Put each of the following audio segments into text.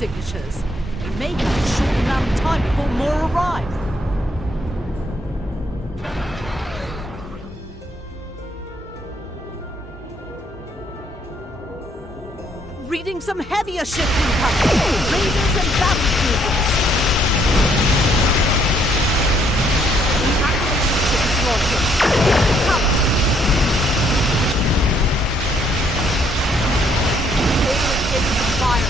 signatures. We may have a short amount of time before more arrive. Reading some heavier ships incoming. Raiders and battle cruisers. Evacuation ship is launching. Cover. Raider is taking some fire.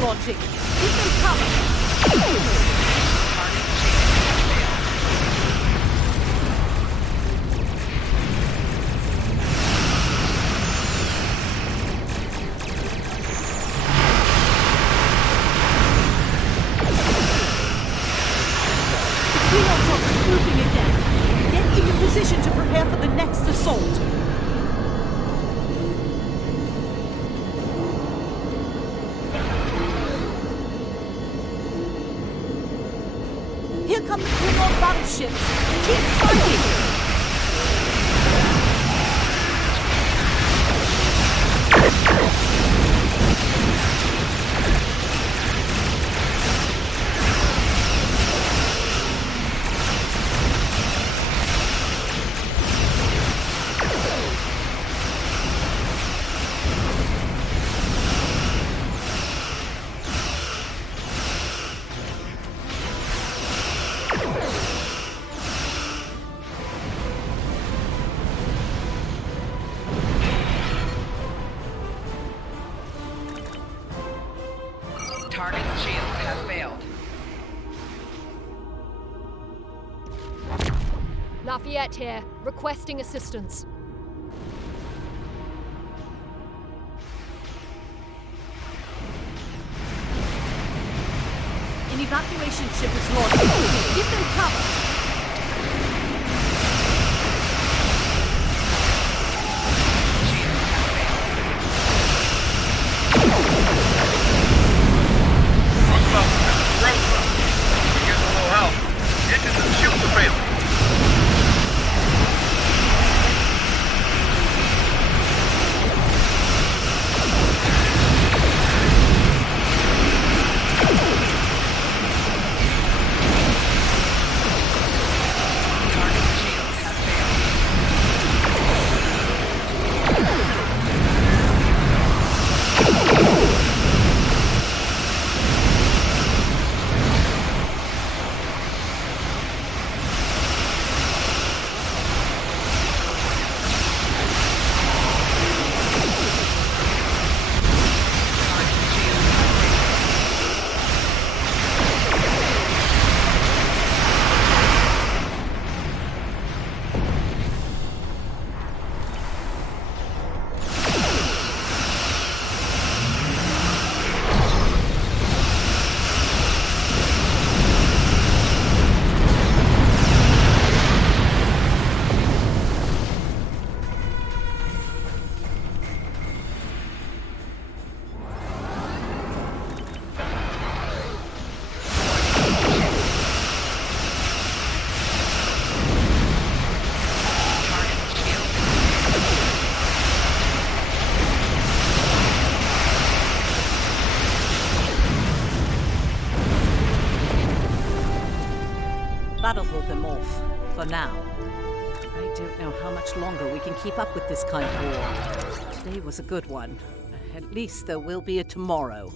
Launching. Keep them coming. Cleanouts are regrouping again. Get into position to prepare for the next assault. Here come the Klingon battleships. Keep fighting! Target shields have failed. Lafayette here, requesting assistance. An evacuation ship is launched. Give them cover! That'll hold them off, for now. I don't know how much longer we can keep up with this kind of war. Today was a good one. At least there will be a tomorrow.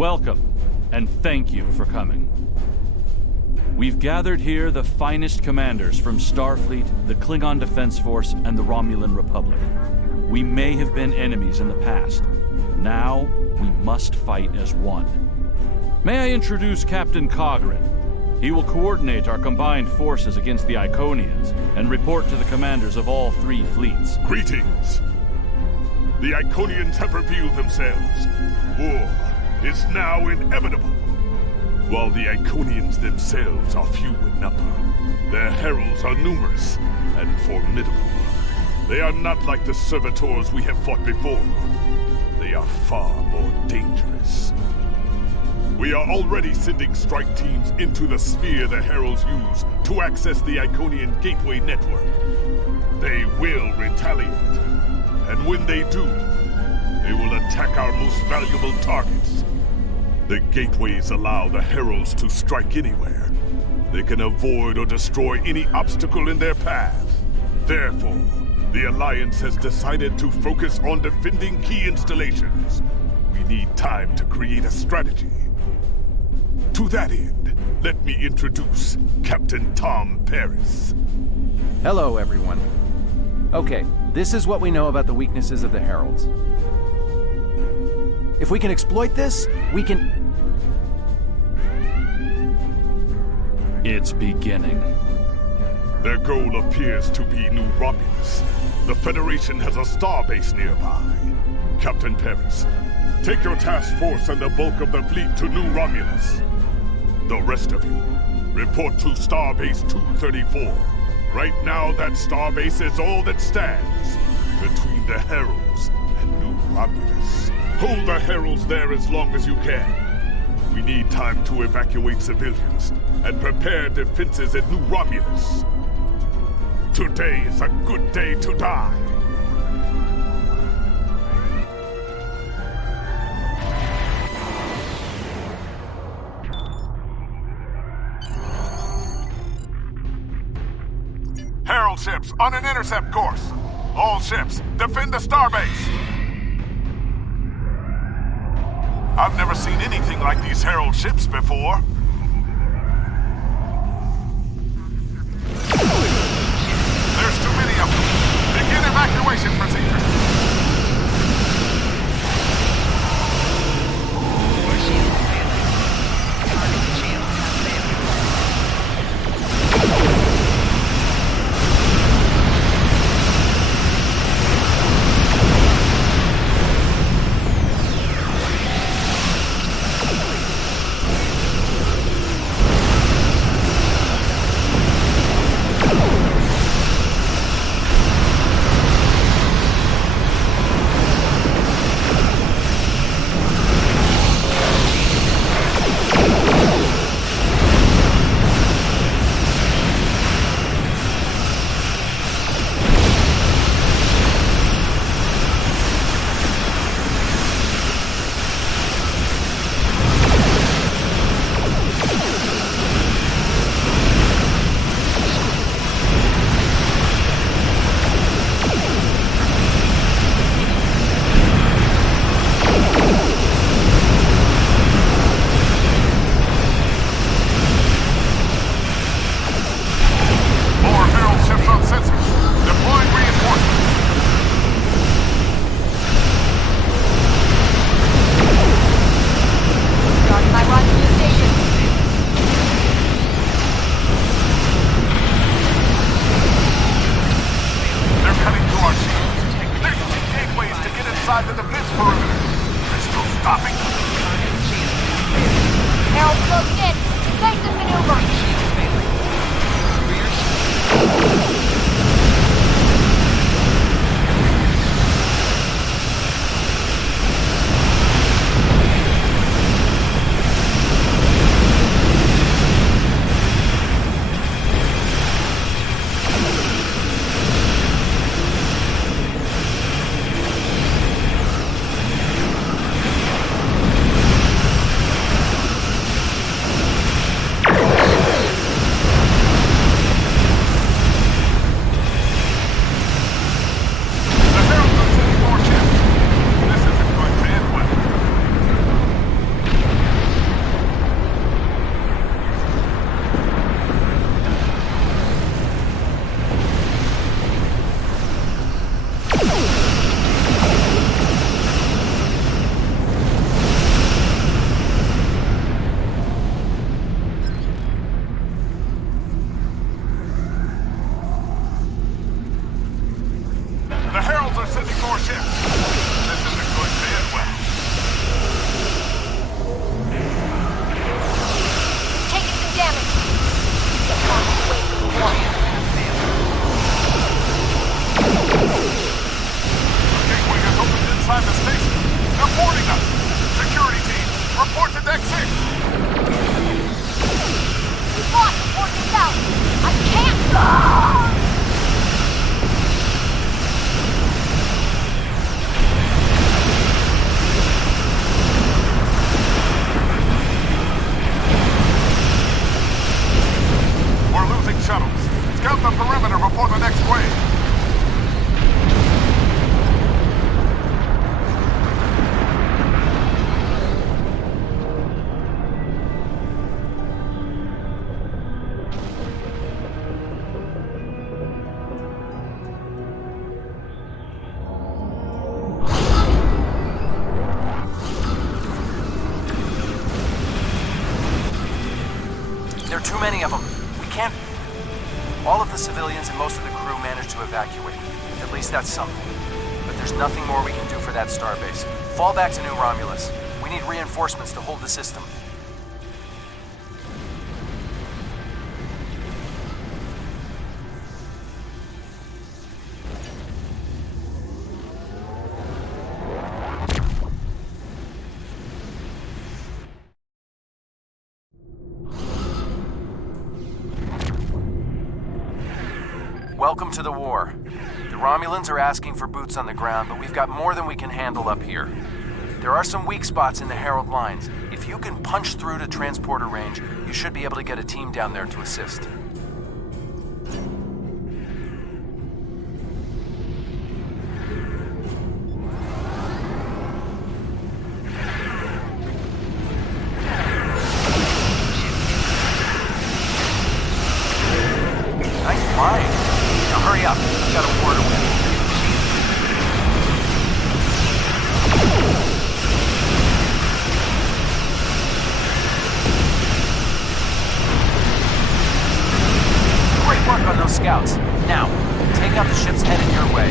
Welcome, and thank you for coming. We've gathered here the finest commanders from Starfleet, the Klingon Defense Force, and the Romulan Republic. We may have been enemies in the past. Now, we must fight as one. May I introduce Captain Cogran? He will coordinate our combined forces against the Iconians and report to the commanders of all 3 fleets. Greetings. The Iconians have revealed themselves. War is now inevitable. While the Iconians themselves are few in number, their heralds are numerous and formidable. They are not like the servitors we have fought before. They are far more dangerous. We are already sending strike teams into the sphere the heralds use to access the Iconian Gateway network. They will retaliate, and when they do, they will attack our most valuable targets. The gateways allow the heralds to strike anywhere. They can avoid or destroy any obstacle in their path. Therefore, the Alliance has decided to focus on defending key installations. We need time to create a strategy. To that end, let me introduce Captain Tom Paris. Hello, everyone. Okay, this is what we know about the weaknesses of the Heralds. If we can exploit this, we can... It's beginning. Their goal appears to be New Romulus. The Federation has a starbase nearby. Captain Paris, take your task force and the bulk of the fleet to New Romulus. The rest of you, report to Starbase 234. Right now, that starbase is all that stands between the Heralds and New Romulus. Hold the Heralds there as long as you can. We need time to evacuate civilians and prepare defenses at New Romulus. Today is a good day to die. Herald ships on an intercept course. All ships, defend the starbase. I've never seen anything like these Herald ships before. There's too many of them. Begin evacuation procedure. Shield failing. Target shields have failed. inside the defense perimeter. There's no stopping. Harold closing in. Evasive maneuver. Answer! We must work this out! I can't! Ah! We're losing shuttles. Scout the perimeter before the next wave. There are too many of them. We can't... All of the civilians and most of the crew managed to evacuate. At least that's something. But there's nothing more we can do for that starbase. Fall back to New Romulus. We need reinforcements to hold the system. Welcome to the war. The Romulans are asking for boots on the ground, but we've got more than we can handle up here. There are some weak spots in the Herald lines. If you can punch through to transporter range, you should be able to get a team down there to assist. Nice flying. Now hurry up. We've got a war to win. Great work on those scouts. Now, take out the ships headed your way.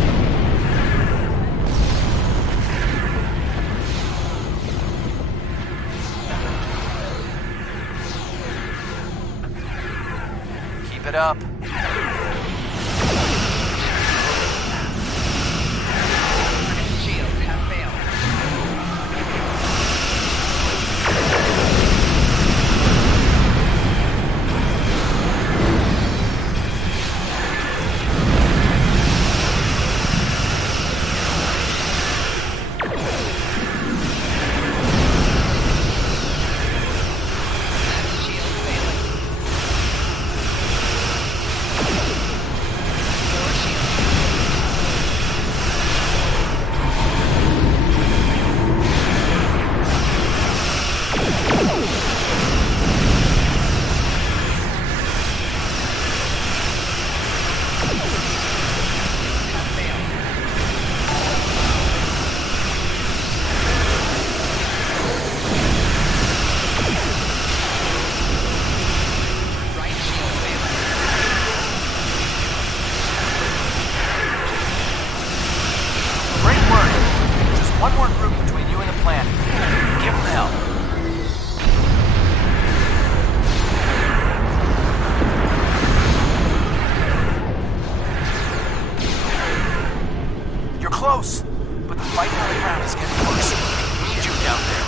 Keep it up. Shields have failed. Shields failing. More shields. Have failed. Right shield failing. Great work. Just one more group between you and the planet. Give them hell. You're close, but the fight on the ground is getting worse. We need you down there.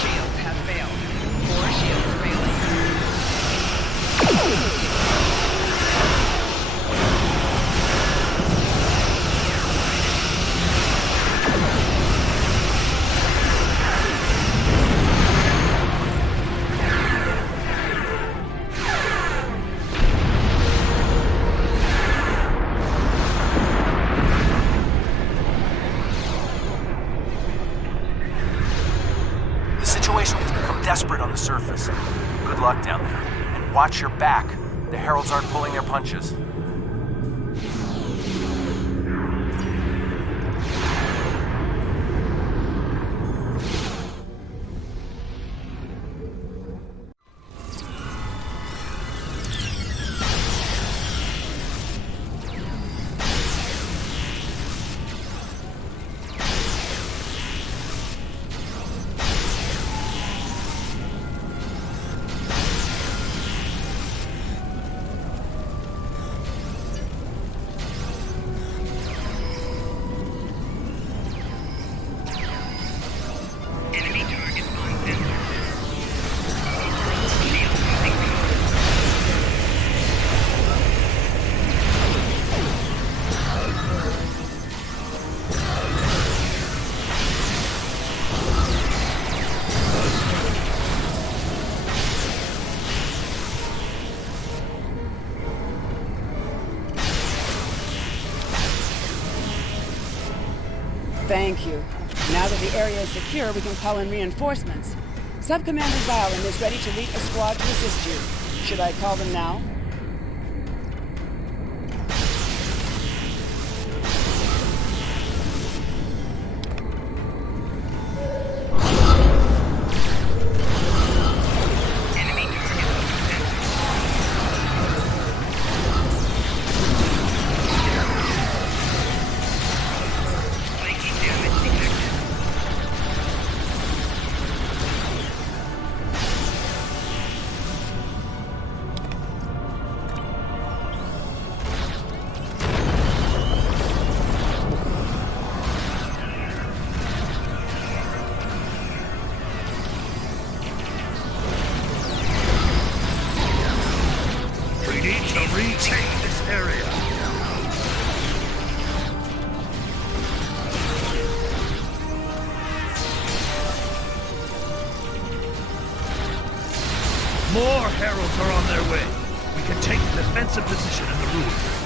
Shields have failed. More shields failing. The situation has become desperate on the surface. Good luck down there. And watch your back. The Heralds aren't pulling their punches. Thank you. Now that the area is secure, we can call in reinforcements. Sub-Commander Zylan is ready to lead a squad to assist you. Should I call them now? More heralds are on their way. We can take a defensive position in the ruins.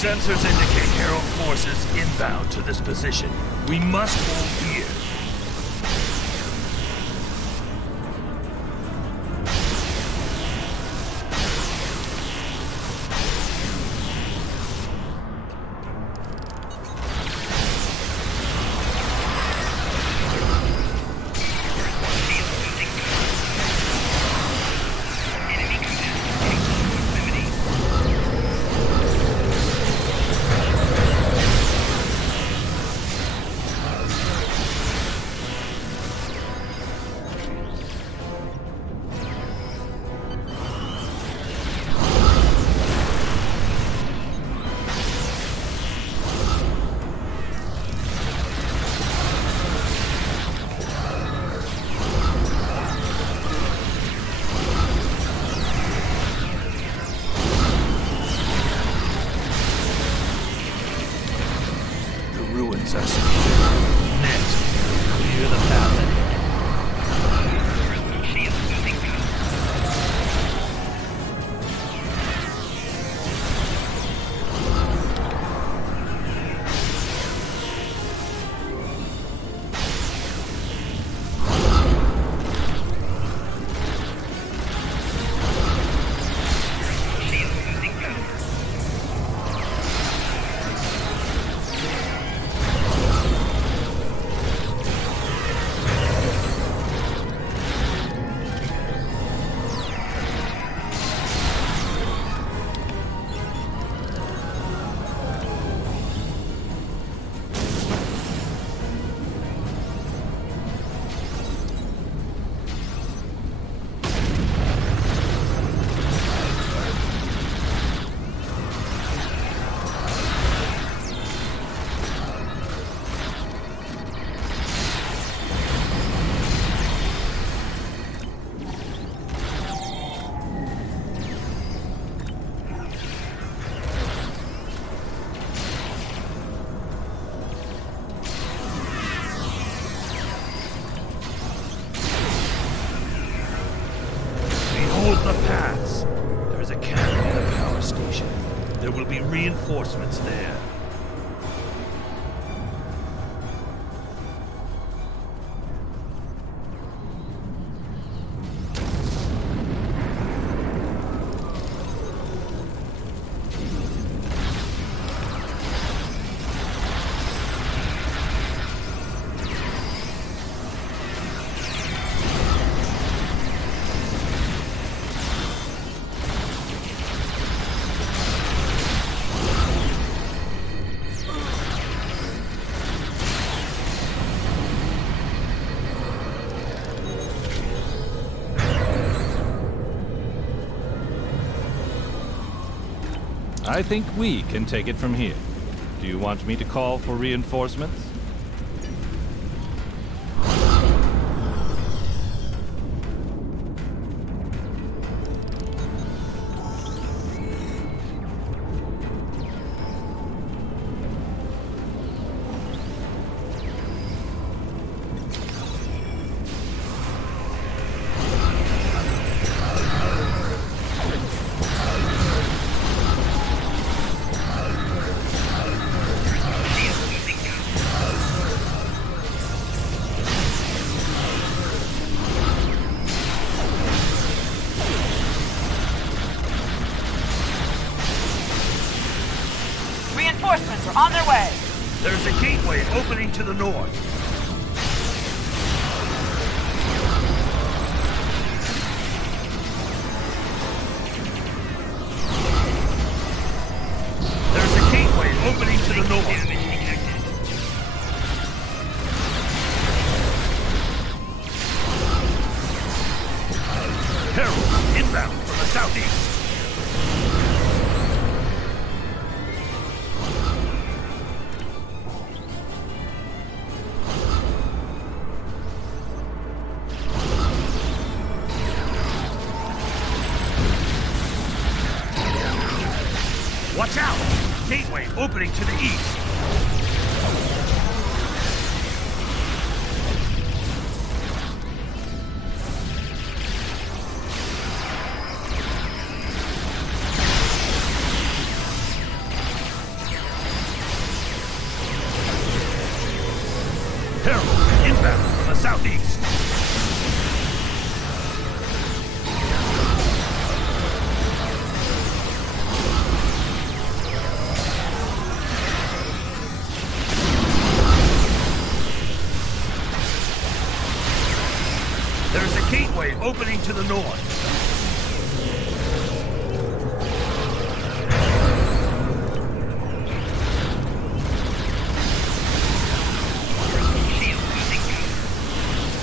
Sensors indicate Herald forces inbound to this position. We must hold here. Are secure. Next, clear the path ahead. The paths. There is a cannon in the power station. There will be reinforcements there. I think we can take it from here. Do you want me to call for reinforcements? Reinforcements are on their way. There's a gateway opening to the north. There's a gateway opening to the north. Herald inbound from the southeast. Watch out! Gateway opening to the east. Herald inbound from the southeast. There's a gateway opening to the north.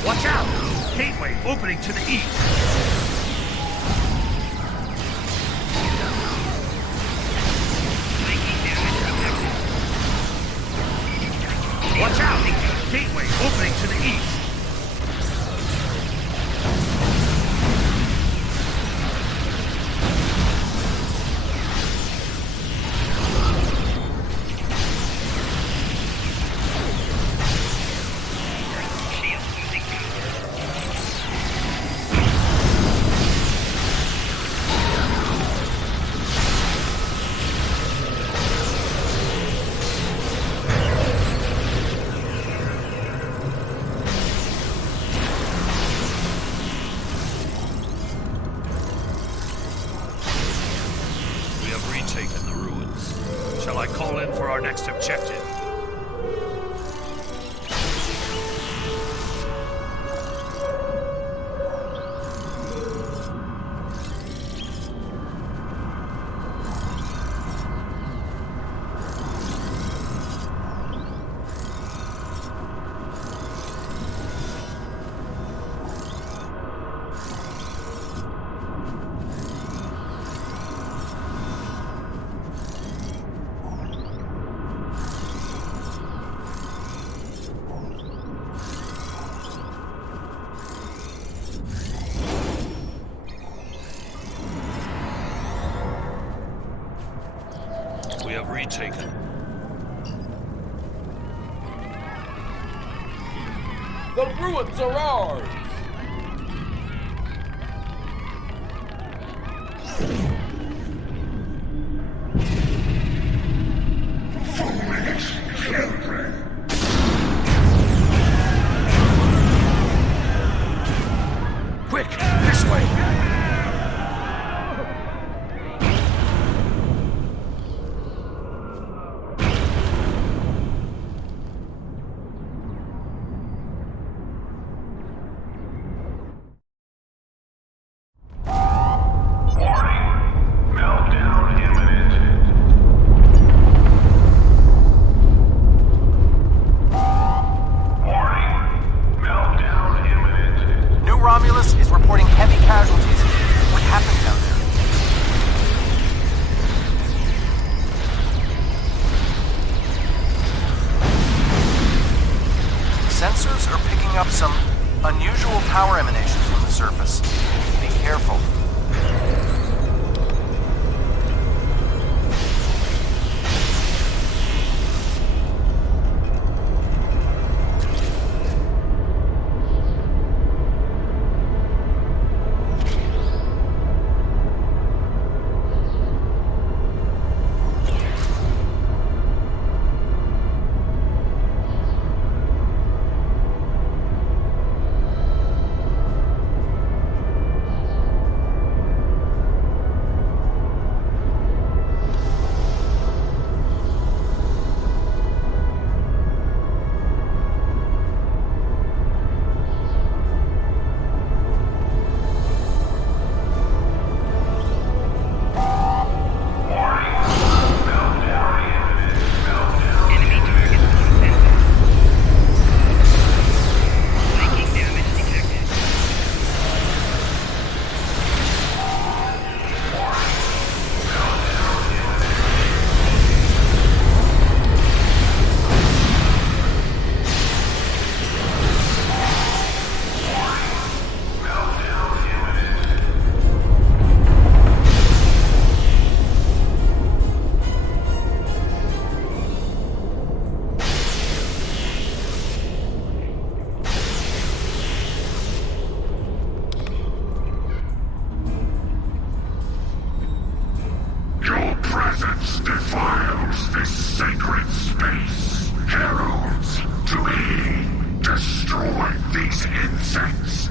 Watch out! Gateway opening to the east. Watch out! Gateway opening to the east. We have retaken the ruins. Shall I call in for our next objective? We have retaken. The ruins are ours! Quick, this way! Warning! surface. Be careful. Defiles this sacred space. Heralds, to aid, destroy these insects.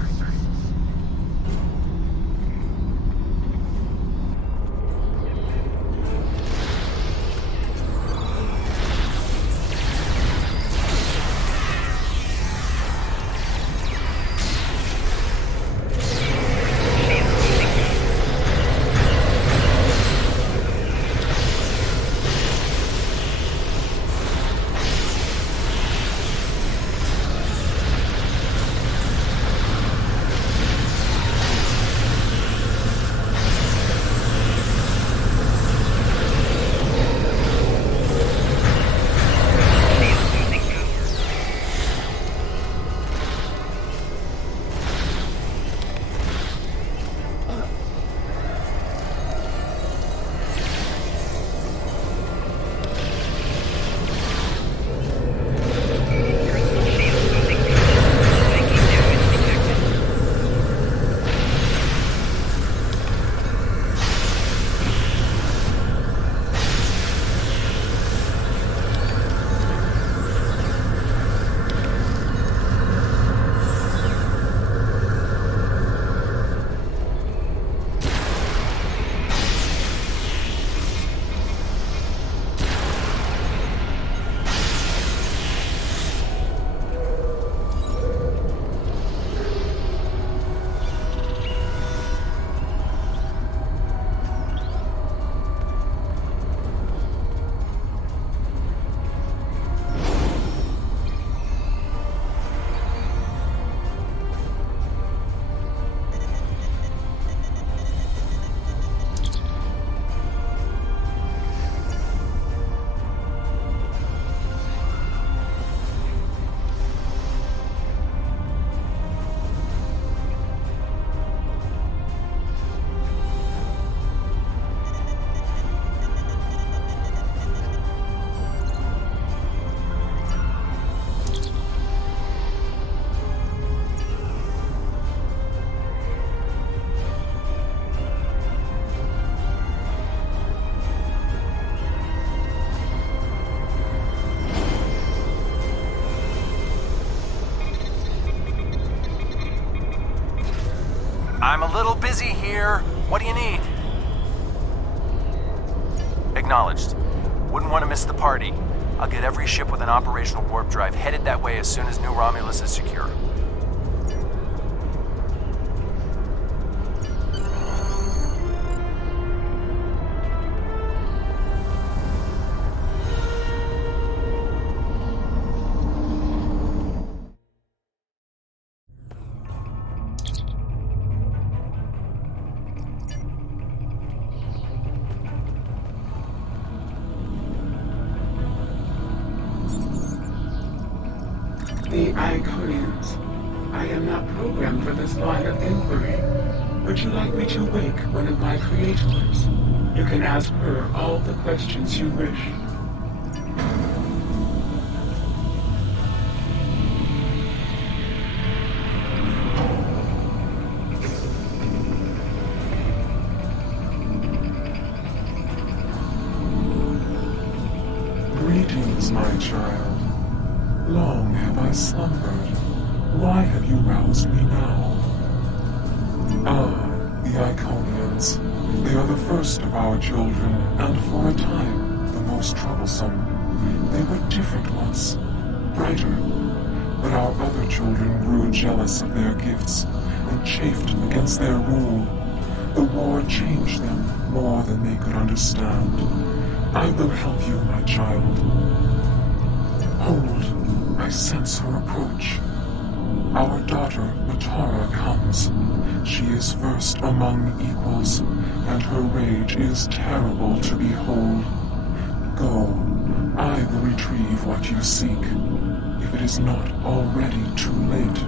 I'm a little busy here. What do you need? Acknowledged. Wouldn't want to miss the party. I'll get every ship with an operational warp drive headed that way as soon as New Romulus is secure. The Iconians not programmed for this line of inquiry. Would you like me to wake one of my creators? You can ask her all the questions you wish. Greetings, my child. Long have I slumbered. Why have you roused me now? Ah, the Iconians. They are the first of our children, and for a time, the most troublesome. They were different once, brighter. But our other children grew jealous of their gifts, and chafed against their rule. The war changed them more than they could understand. I will help you, my child. Hold, I sense her approach. Our daughter, Matara, comes. She is first among equals, and her rage is terrible to behold. Go, I will retrieve what you seek, if it is not already too late.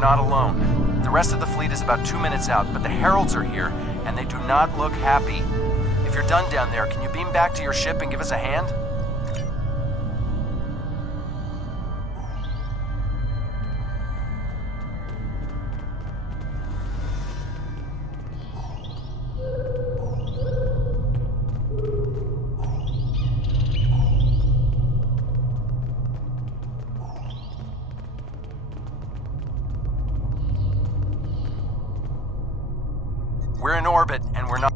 Not alone. The rest of the fleet is about 2 minutes out, but the Heralds are here, and they do not look happy. If you're done down there, can you beam back to your ship and give us a hand? We're in orbit, and we're not...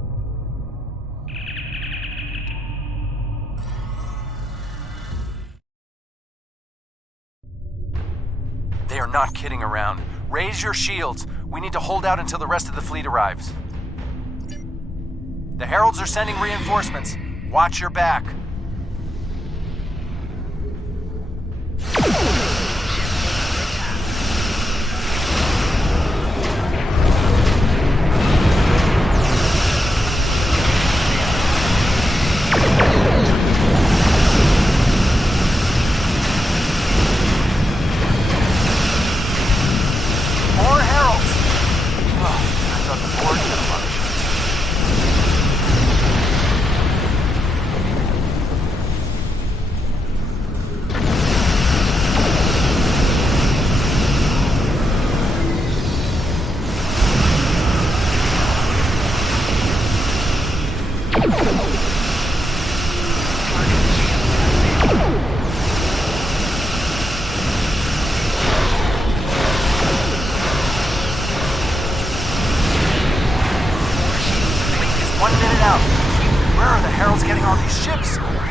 They are not kidding around. Raise your shields. We need to hold out until the rest of the fleet arrives. The Heralds are sending reinforcements. Watch your back.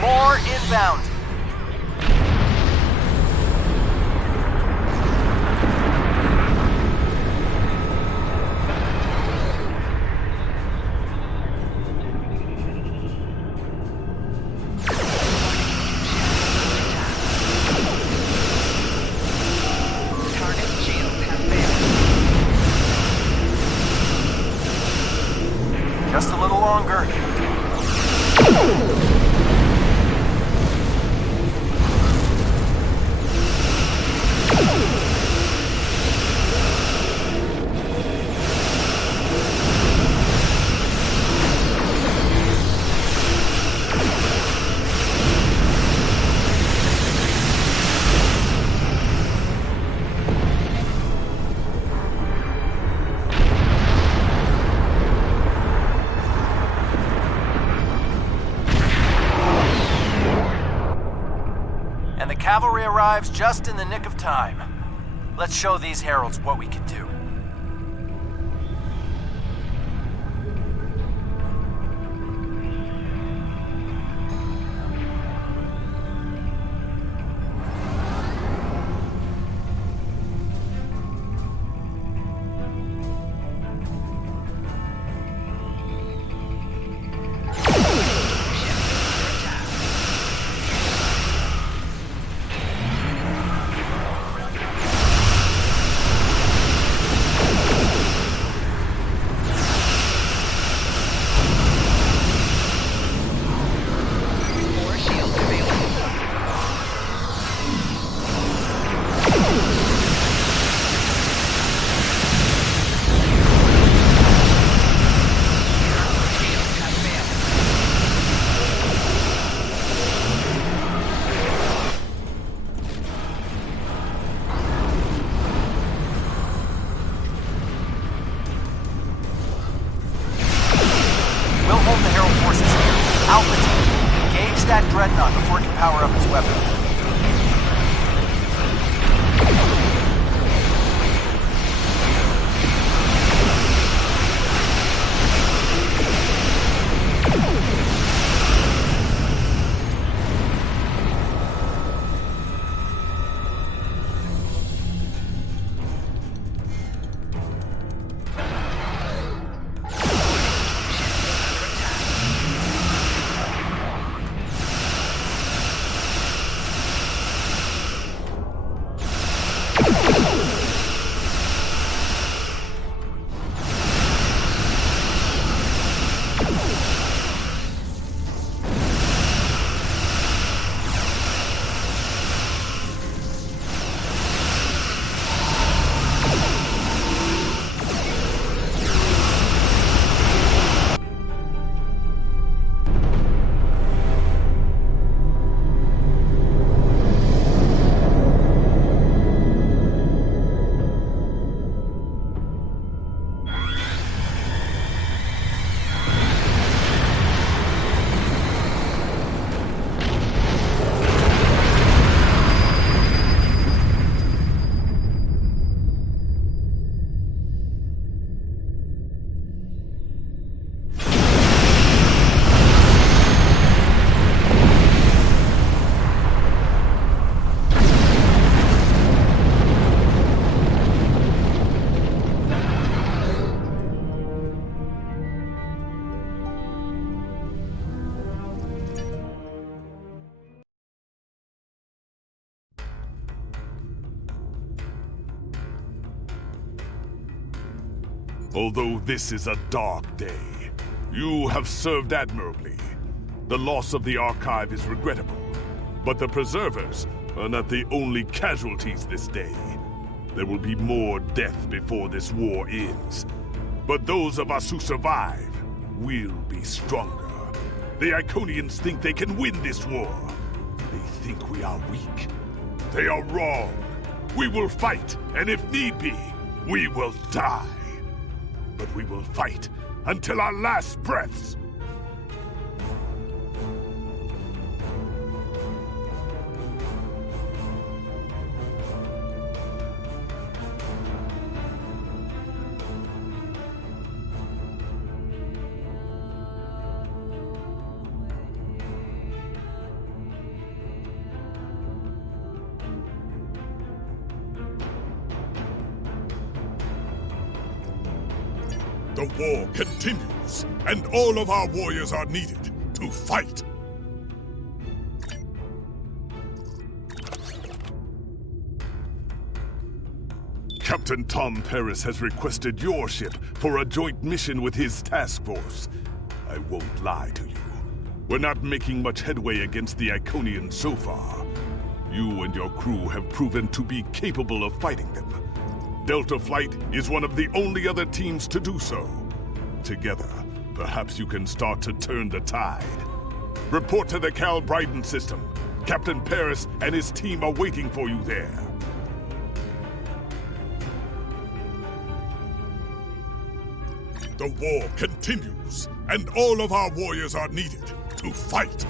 More inbound. Just a little longer. Cavalry arrives just in the nick of time. Let's show these heralds what we can do. Alpha Team, engage that dreadnought before it can power up its weapon. Although this is a dark day, you have served admirably. The loss of the Archive is regrettable, but the Preservers are not the only casualties this day. There will be more death before this war ends. But those of us who survive will be stronger. The Iconians think they can win this war. They think we are weak. They are wrong. We will fight, and if need be, we will die. But we will fight until our last breaths. The war continues, and all of our warriors are needed to fight. Captain Tom Paris has requested your ship for a joint mission with his task force. I won't lie to you. We're not making much headway against the Iconians so far. You and your crew have proven to be capable of fighting them. Delta Flight is one of the only other teams to do so. Together, perhaps you can start to turn the tide. Report to the Cal Bryden system. Captain Paris and his team are waiting for you there. The war continues, and all of our warriors are needed to fight.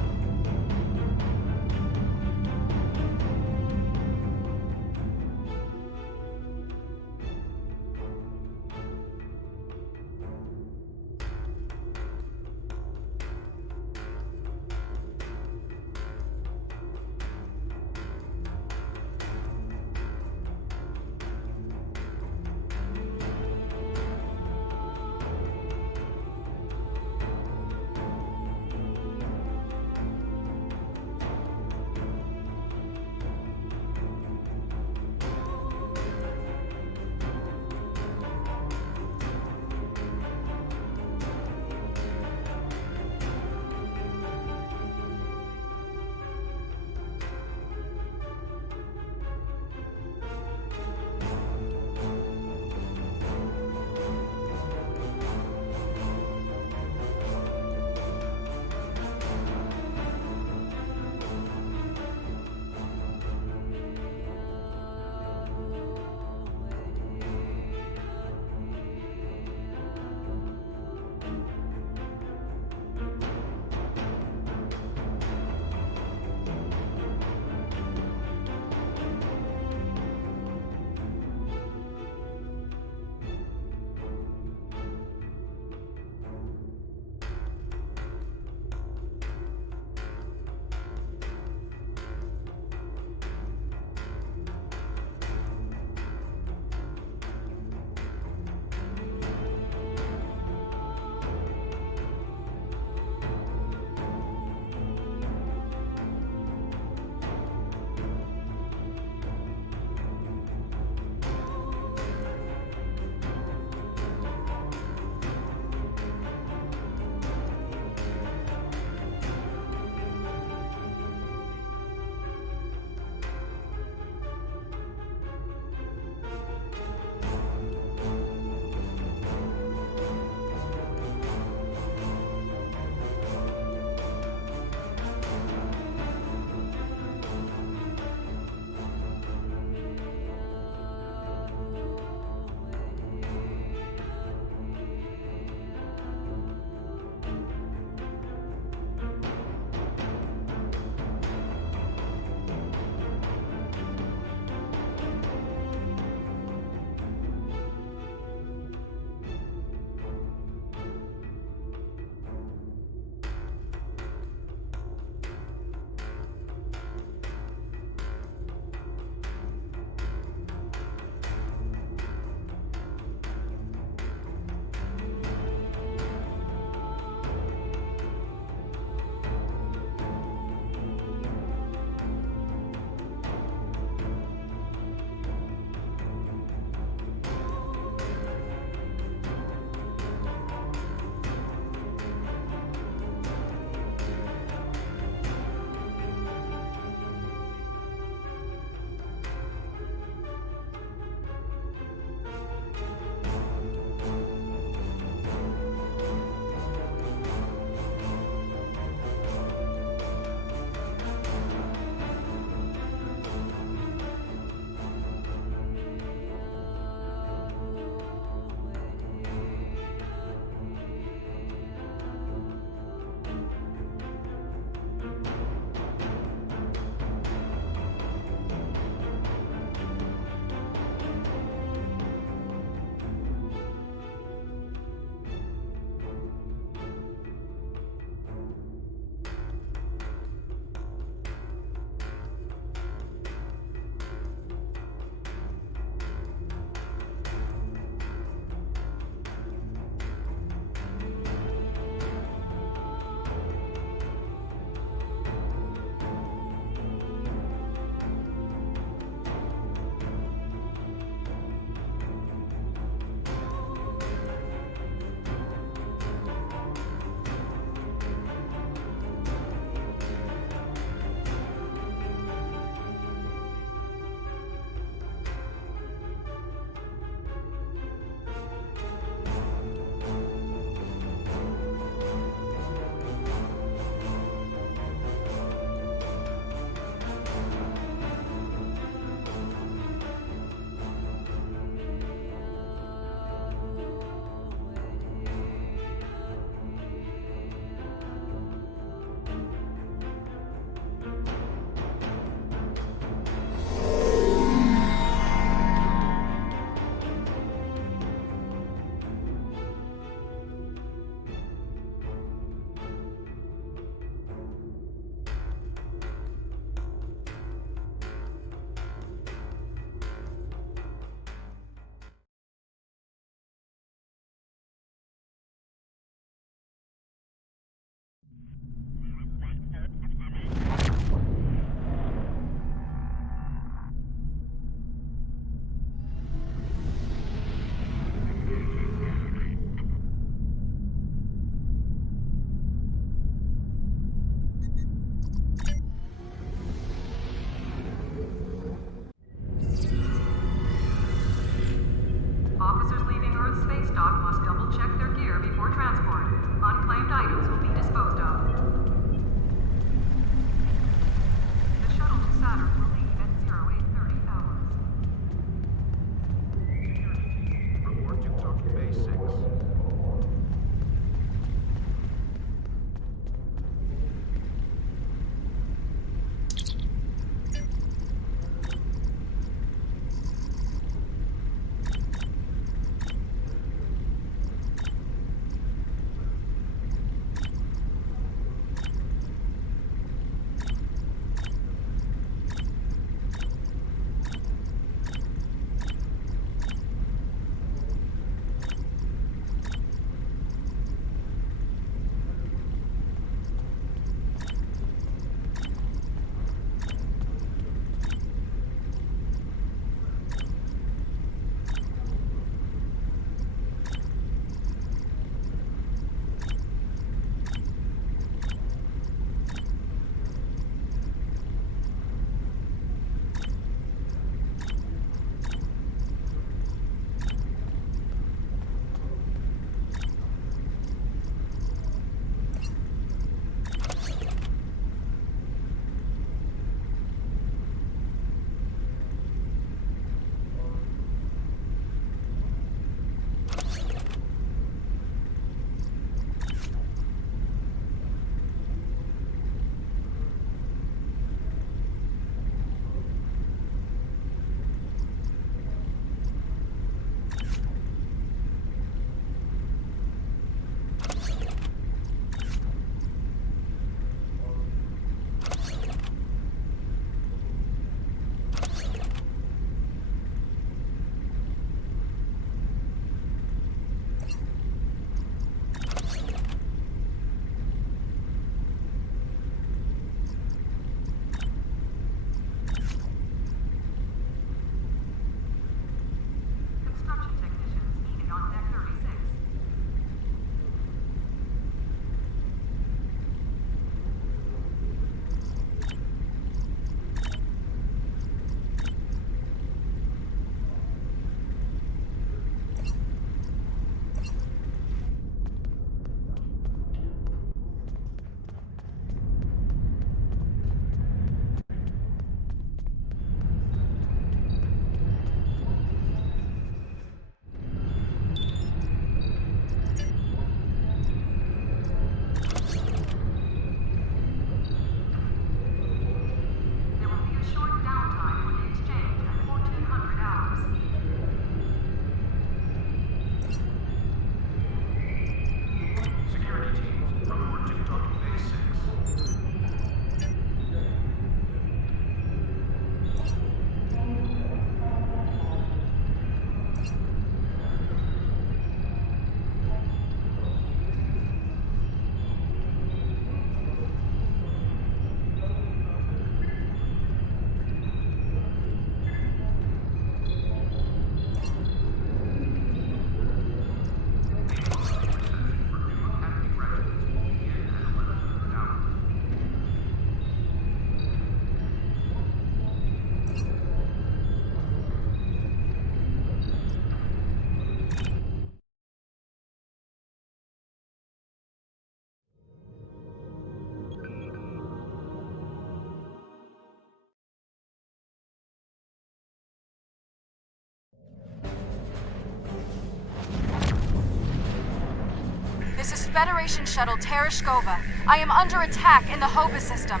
Federation shuttle Tereshkova. I am under attack in the Hova system.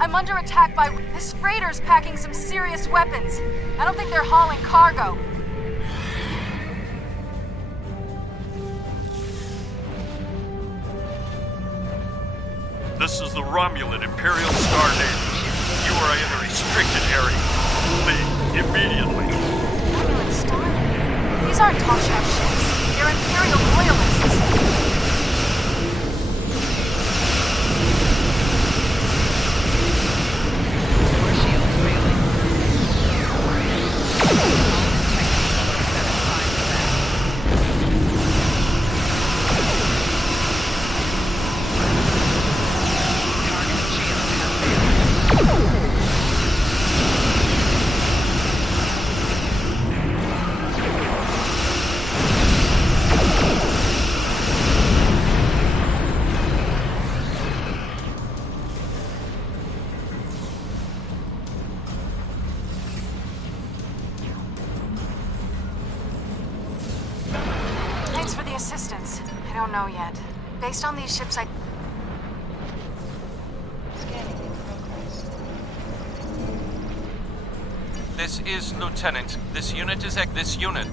I'm under attack by... This freighter's packing some serious weapons. I don't think they're hauling cargo. This is the Romulan Imperial Star Navy. You are in a restricted area. Leave immediately. Romulan Star Navy? These aren't Toshak ships. They're Imperial loyalists. Thanks for the assistance. I don't know yet. Based on these ships, This is Lieutenant. This unit is this unit.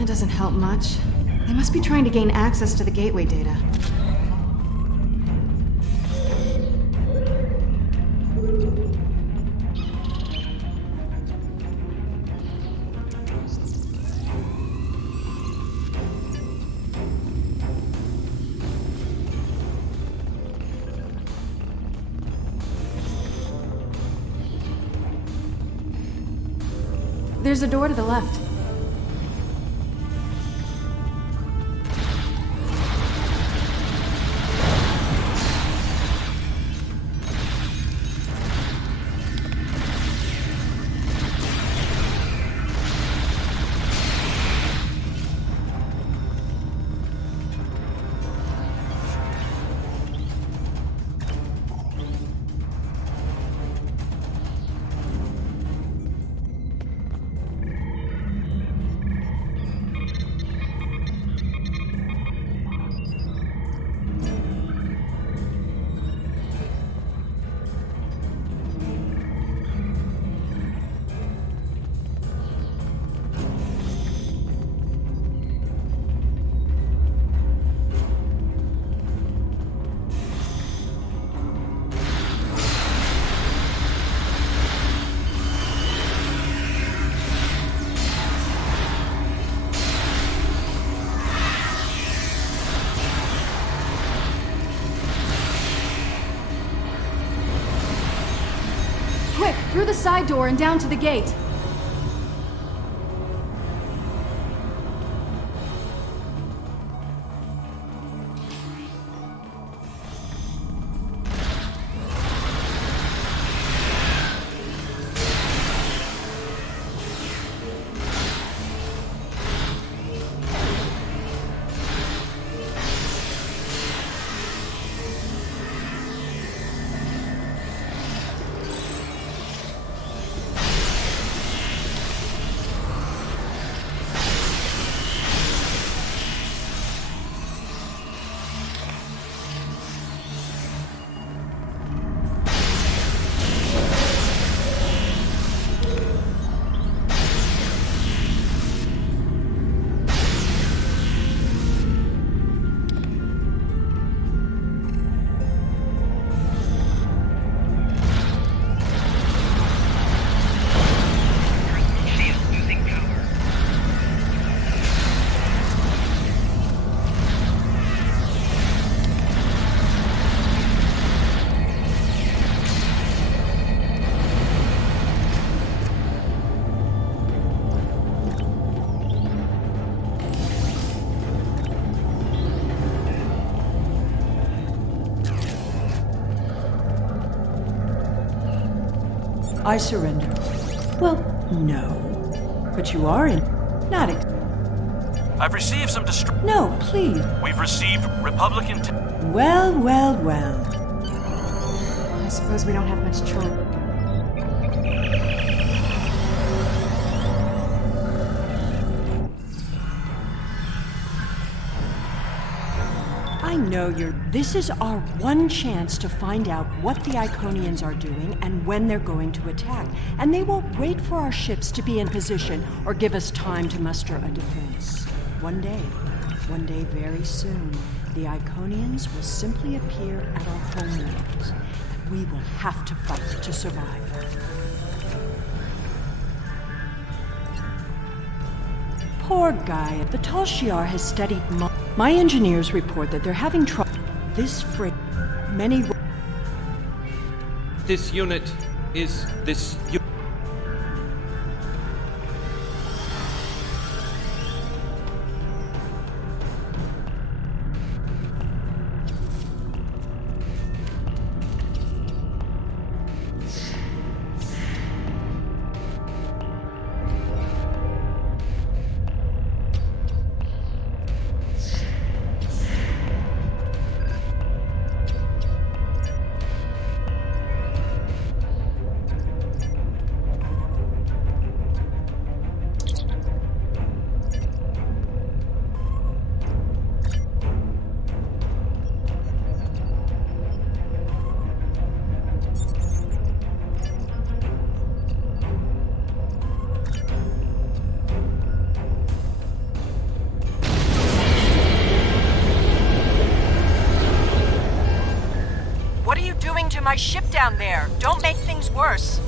That doesn't help much. They must be trying to gain access to the gateway data. There's a door to the left. the side door and down to the gate. I surrender. Well, no. But you are in. Not ex- I've received some No, please. We've received Republican. Well, well, well. I suppose we don't have much choice. I know you're. This is our one chance to find out what the Iconians are doing and when they're going to attack. And they won't wait for our ships to be in position or give us time to muster a defense. One day very soon, the Iconians will simply appear at our homelands. We will have to fight to survive. Poor guy. The Tal Shiar has studied. My engineers report that they're having trouble. This freight. Many. This unit is this. To my ship down there. Don't make things worse.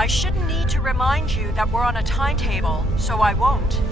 I shouldn't need to remind you that we're on a timetable, so I won't.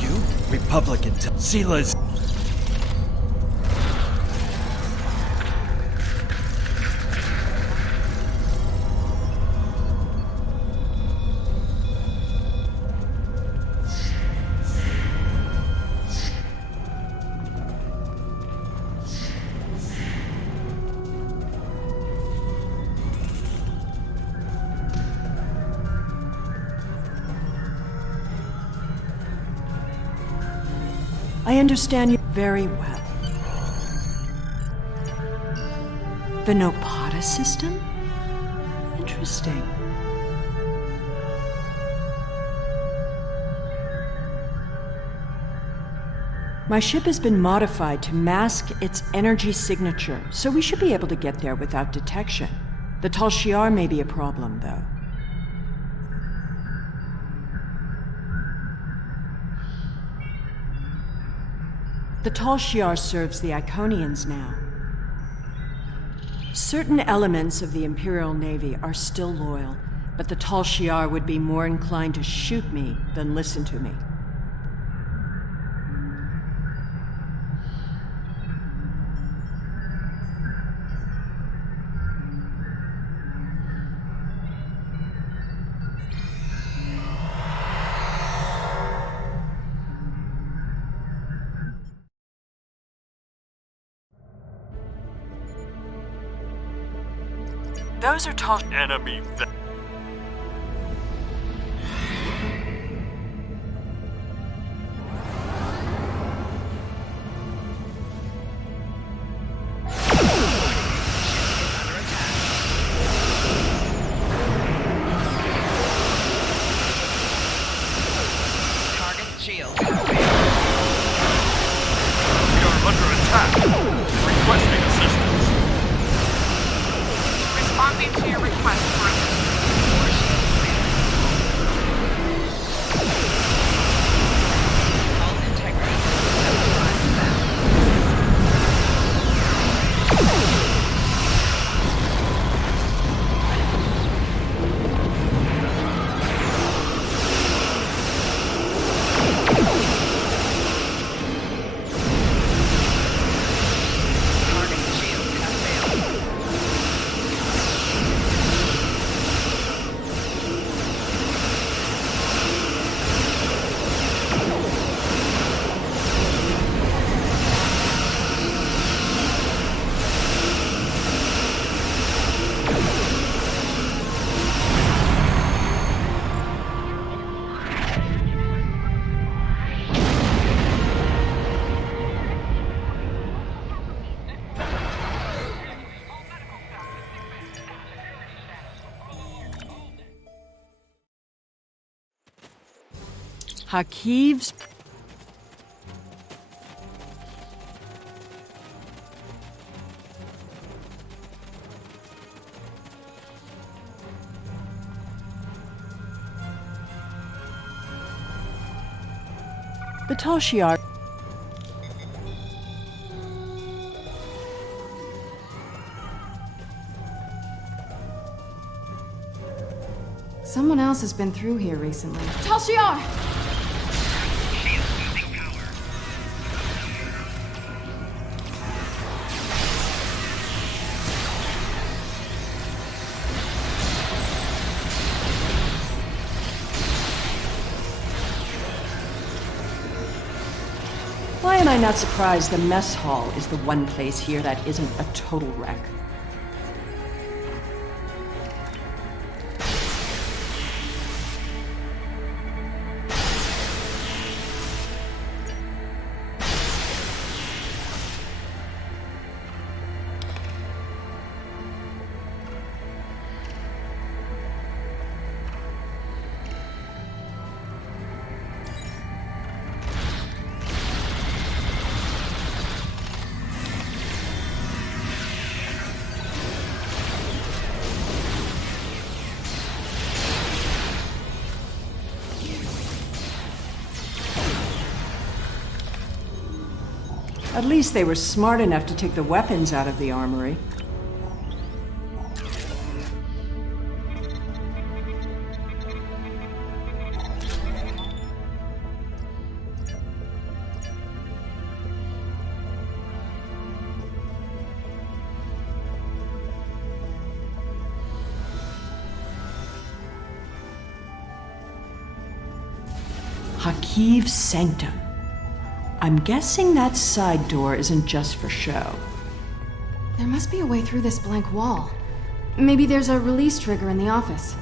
You? Republican Sila's. I understand you very well. The Nopata system? Interesting. My ship has been modified to mask its energy signature, so we should be able to get there without detection. The Tal Shiar may be a problem, though. The Tal Shiar serves the Iconians now. Certain elements of the Imperial Navy are still loyal, but the Tal Shiar would be more inclined to shoot me than listen to me. Those are Tal enemy. Target shield. We are under attack. Requesting assistance. Responding to your request for assistance. Hull integrity. 75%. Hakiv's... The Tal Shiar. Someone else has been through here recently. Tal Shiar! Why am I not surprised the mess hall is the one place here that isn't a total wreck? At least they were smart enough to take the weapons out of the armory. Hakiv's Sanctum. I'm guessing that side door isn't just for show. There must be a way through this blank wall. Maybe there's a release trigger in the office.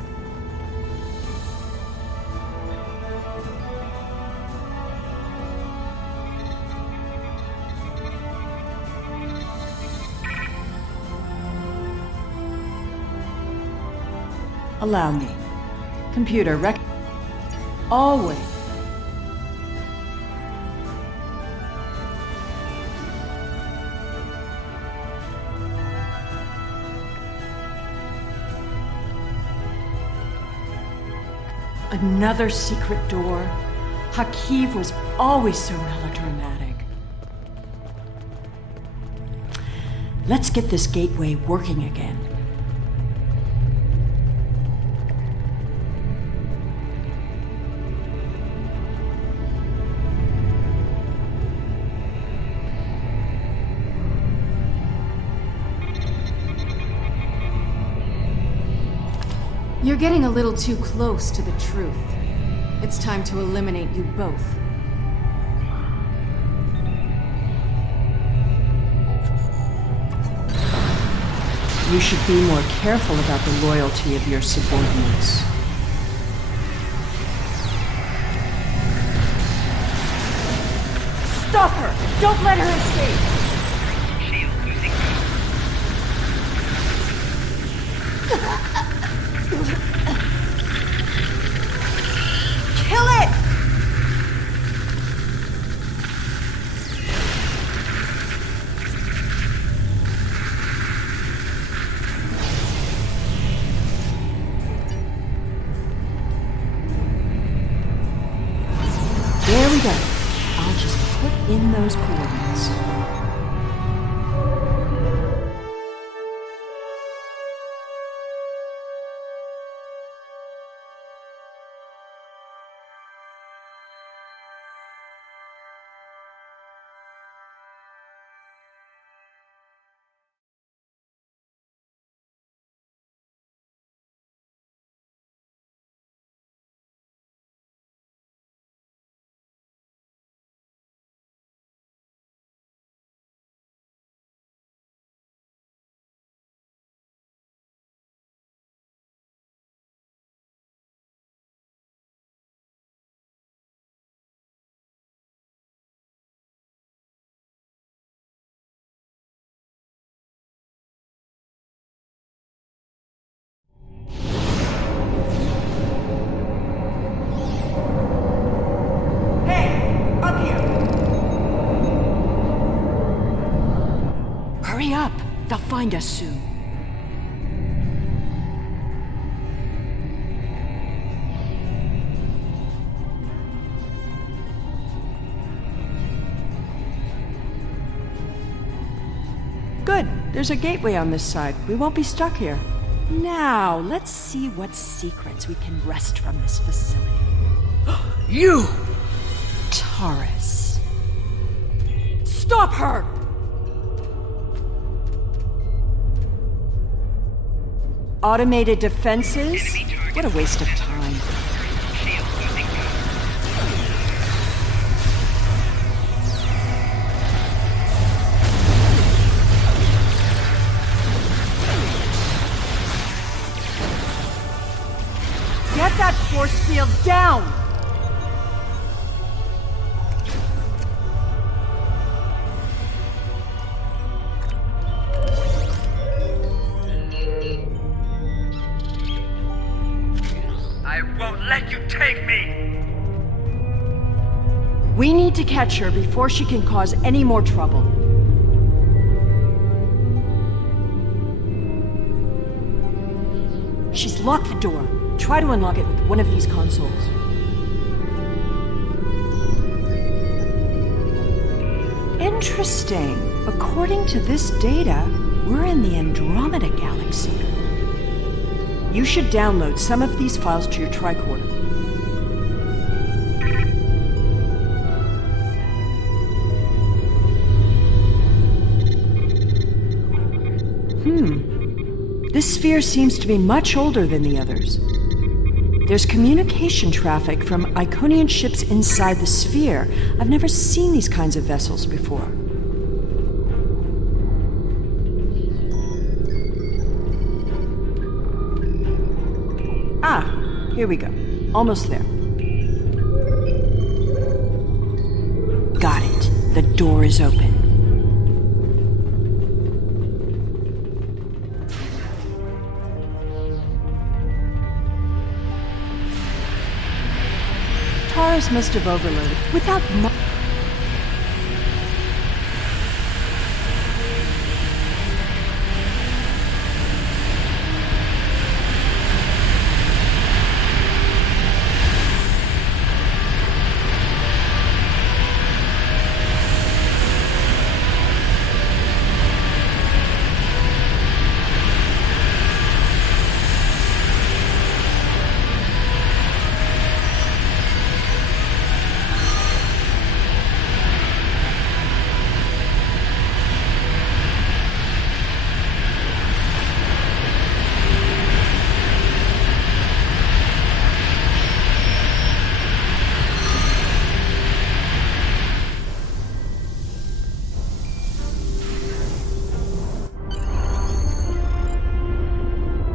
Allow me. Computer, always. Another secret door. Hakiv was always so melodramatic. Let's get this gateway working again. You're getting a little too close to the truth. It's time to eliminate you both. You should be more careful about the loyalty of your subordinates. Stop her! Don't let her escape! Kill it! There we go. I'll just put in those coordinates. Hurry up! They'll find us soon. There's a gateway on this side. We won't be stuck here. Now, let's see what secrets we can wrest from this facility. You! Taurus. Stop her! Automated defenses? What a waste of time. Get that force field down! I won't let you take me! We need to catch her before she can cause any more trouble. She's locked the door. Try to unlock it with one of these consoles. Interesting. According to this data, we're in the Andromeda Galaxy. You should download some of these files to your tricorder. This sphere seems to be much older than the others. There's communication traffic from Iconian ships inside the sphere. I've never seen these kinds of vessels before. Ah, here we go. Almost there. Got it. The door is open. Taurus must have overloaded without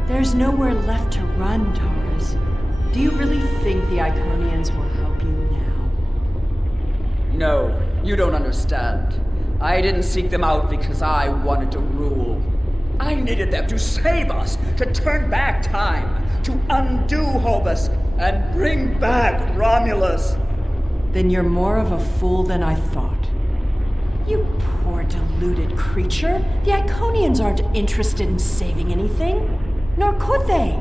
There's nowhere left to run, Taurus. Do you really think the Iconians will help you now? No, you don't understand. I didn't seek them out because I wanted to rule. I needed them to save us, to turn back time, to undo Hobus, and bring back Romulus. Then you're more of a fool than I thought. You poor deluded creature. The Iconians aren't interested in saving anything. Nor could they.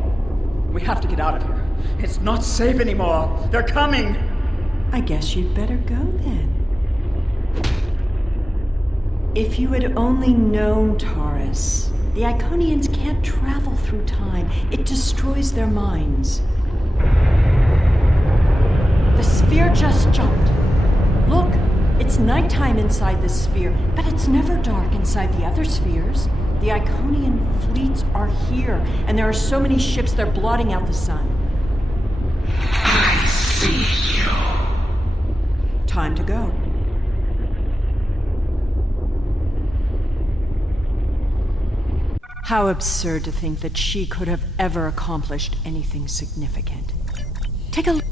We have to get out of here. It's not safe anymore. They're coming. I guess you'd better go then. If you had only known, Taurus, the Iconians can't travel through time. It destroys their minds. The sphere just jumped. Look, it's nighttime inside this sphere, but it's never dark inside the other spheres. The Iconian fleets are here, and there are so many ships they're blotting out the sun. I see you. Time to go. How absurd to think that she could have ever accomplished anything significant. Take a look.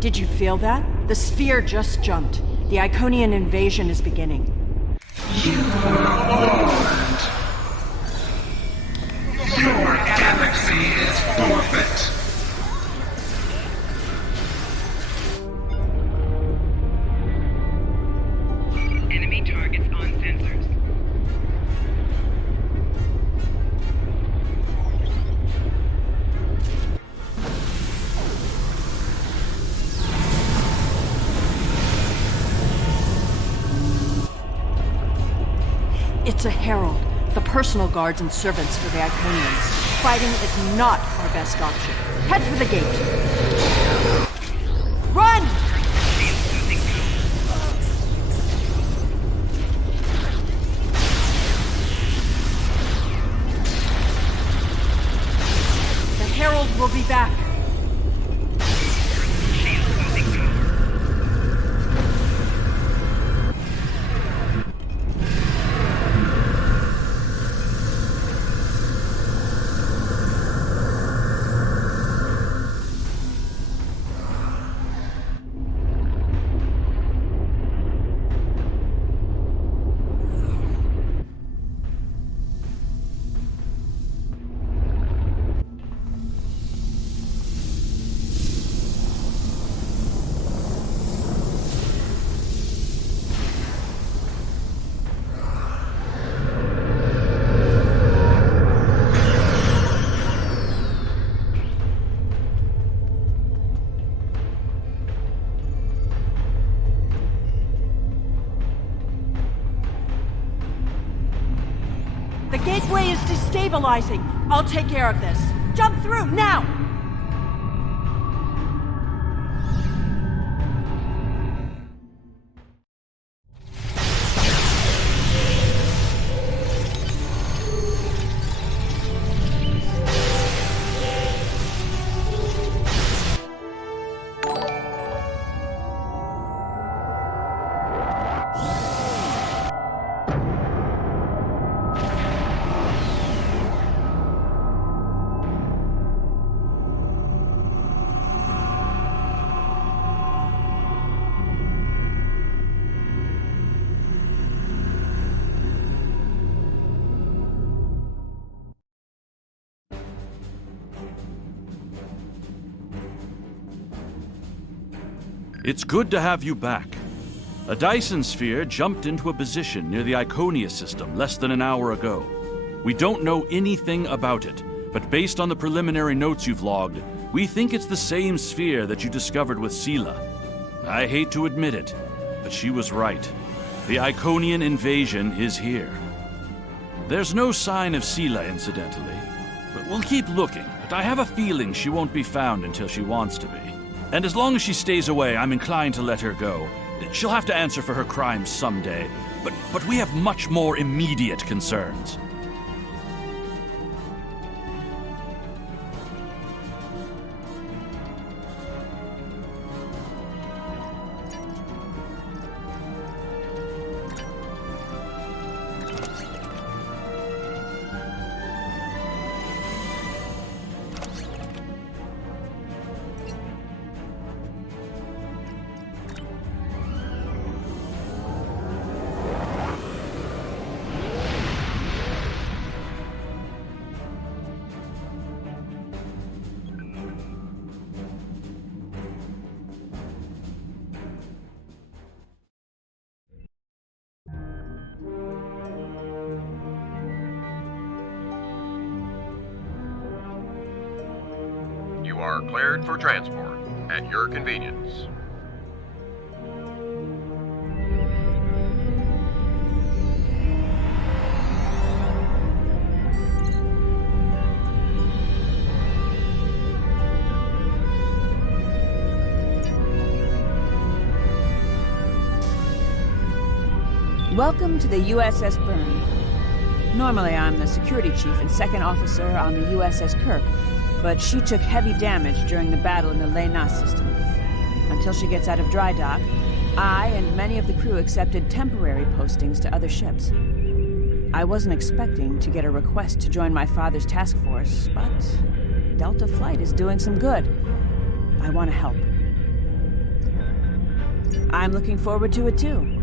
Did you feel that? The sphere just jumped. The Iconian invasion is beginning. You are warned. Your galaxy is forfeit. Enemy targets on sensors. to Herald, the personal guards and servants for the Iconians. Fighting is not our best option. Head for the gate. Run! The Herald will be back. The gateway is destabilizing. I'll take care of this. Jump through, now! It's good to have you back. A Dyson sphere jumped into a position near the Iconia system less than an hour ago. We don't know anything about it, but based on the preliminary notes you've logged, we think it's the same sphere that you discovered with Sela. I hate to admit it, but she was right. The Iconian invasion is here. There's no sign of Sela, incidentally. But we'll keep looking, but I have a feeling she won't be found until she wants to be. And as long as she stays away, I'm inclined to let her go. She'll have to answer for her crimes someday, but we have much more immediate concerns. You are cleared for transport at your convenience. Welcome to the USS Byrne. Normally I'm the security chief and second officer on the USS Kirk, but she took heavy damage during the battle in the Lena system. Until she gets out of dry dock, I and many of the crew accepted temporary postings to other ships. I wasn't expecting to get a request to join my father's task force, but Delta Flight is doing some good. I want to help. I'm looking forward to it too.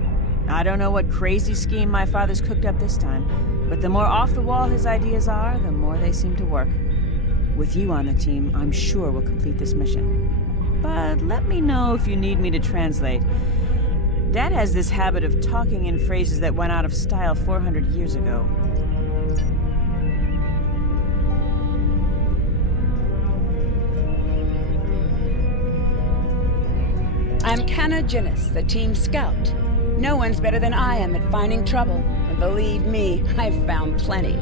I don't know what crazy scheme my father's cooked up this time, but the more off-the-wall his ideas are, the more they seem to work. With you on the team, I'm sure we'll complete this mission. But let me know if you need me to translate. Dad has this habit of talking in phrases that went out of style 400 years ago. I'm Canna Ginnis, the team scout. No one's better than I am at finding trouble and Believe me, I've found plenty.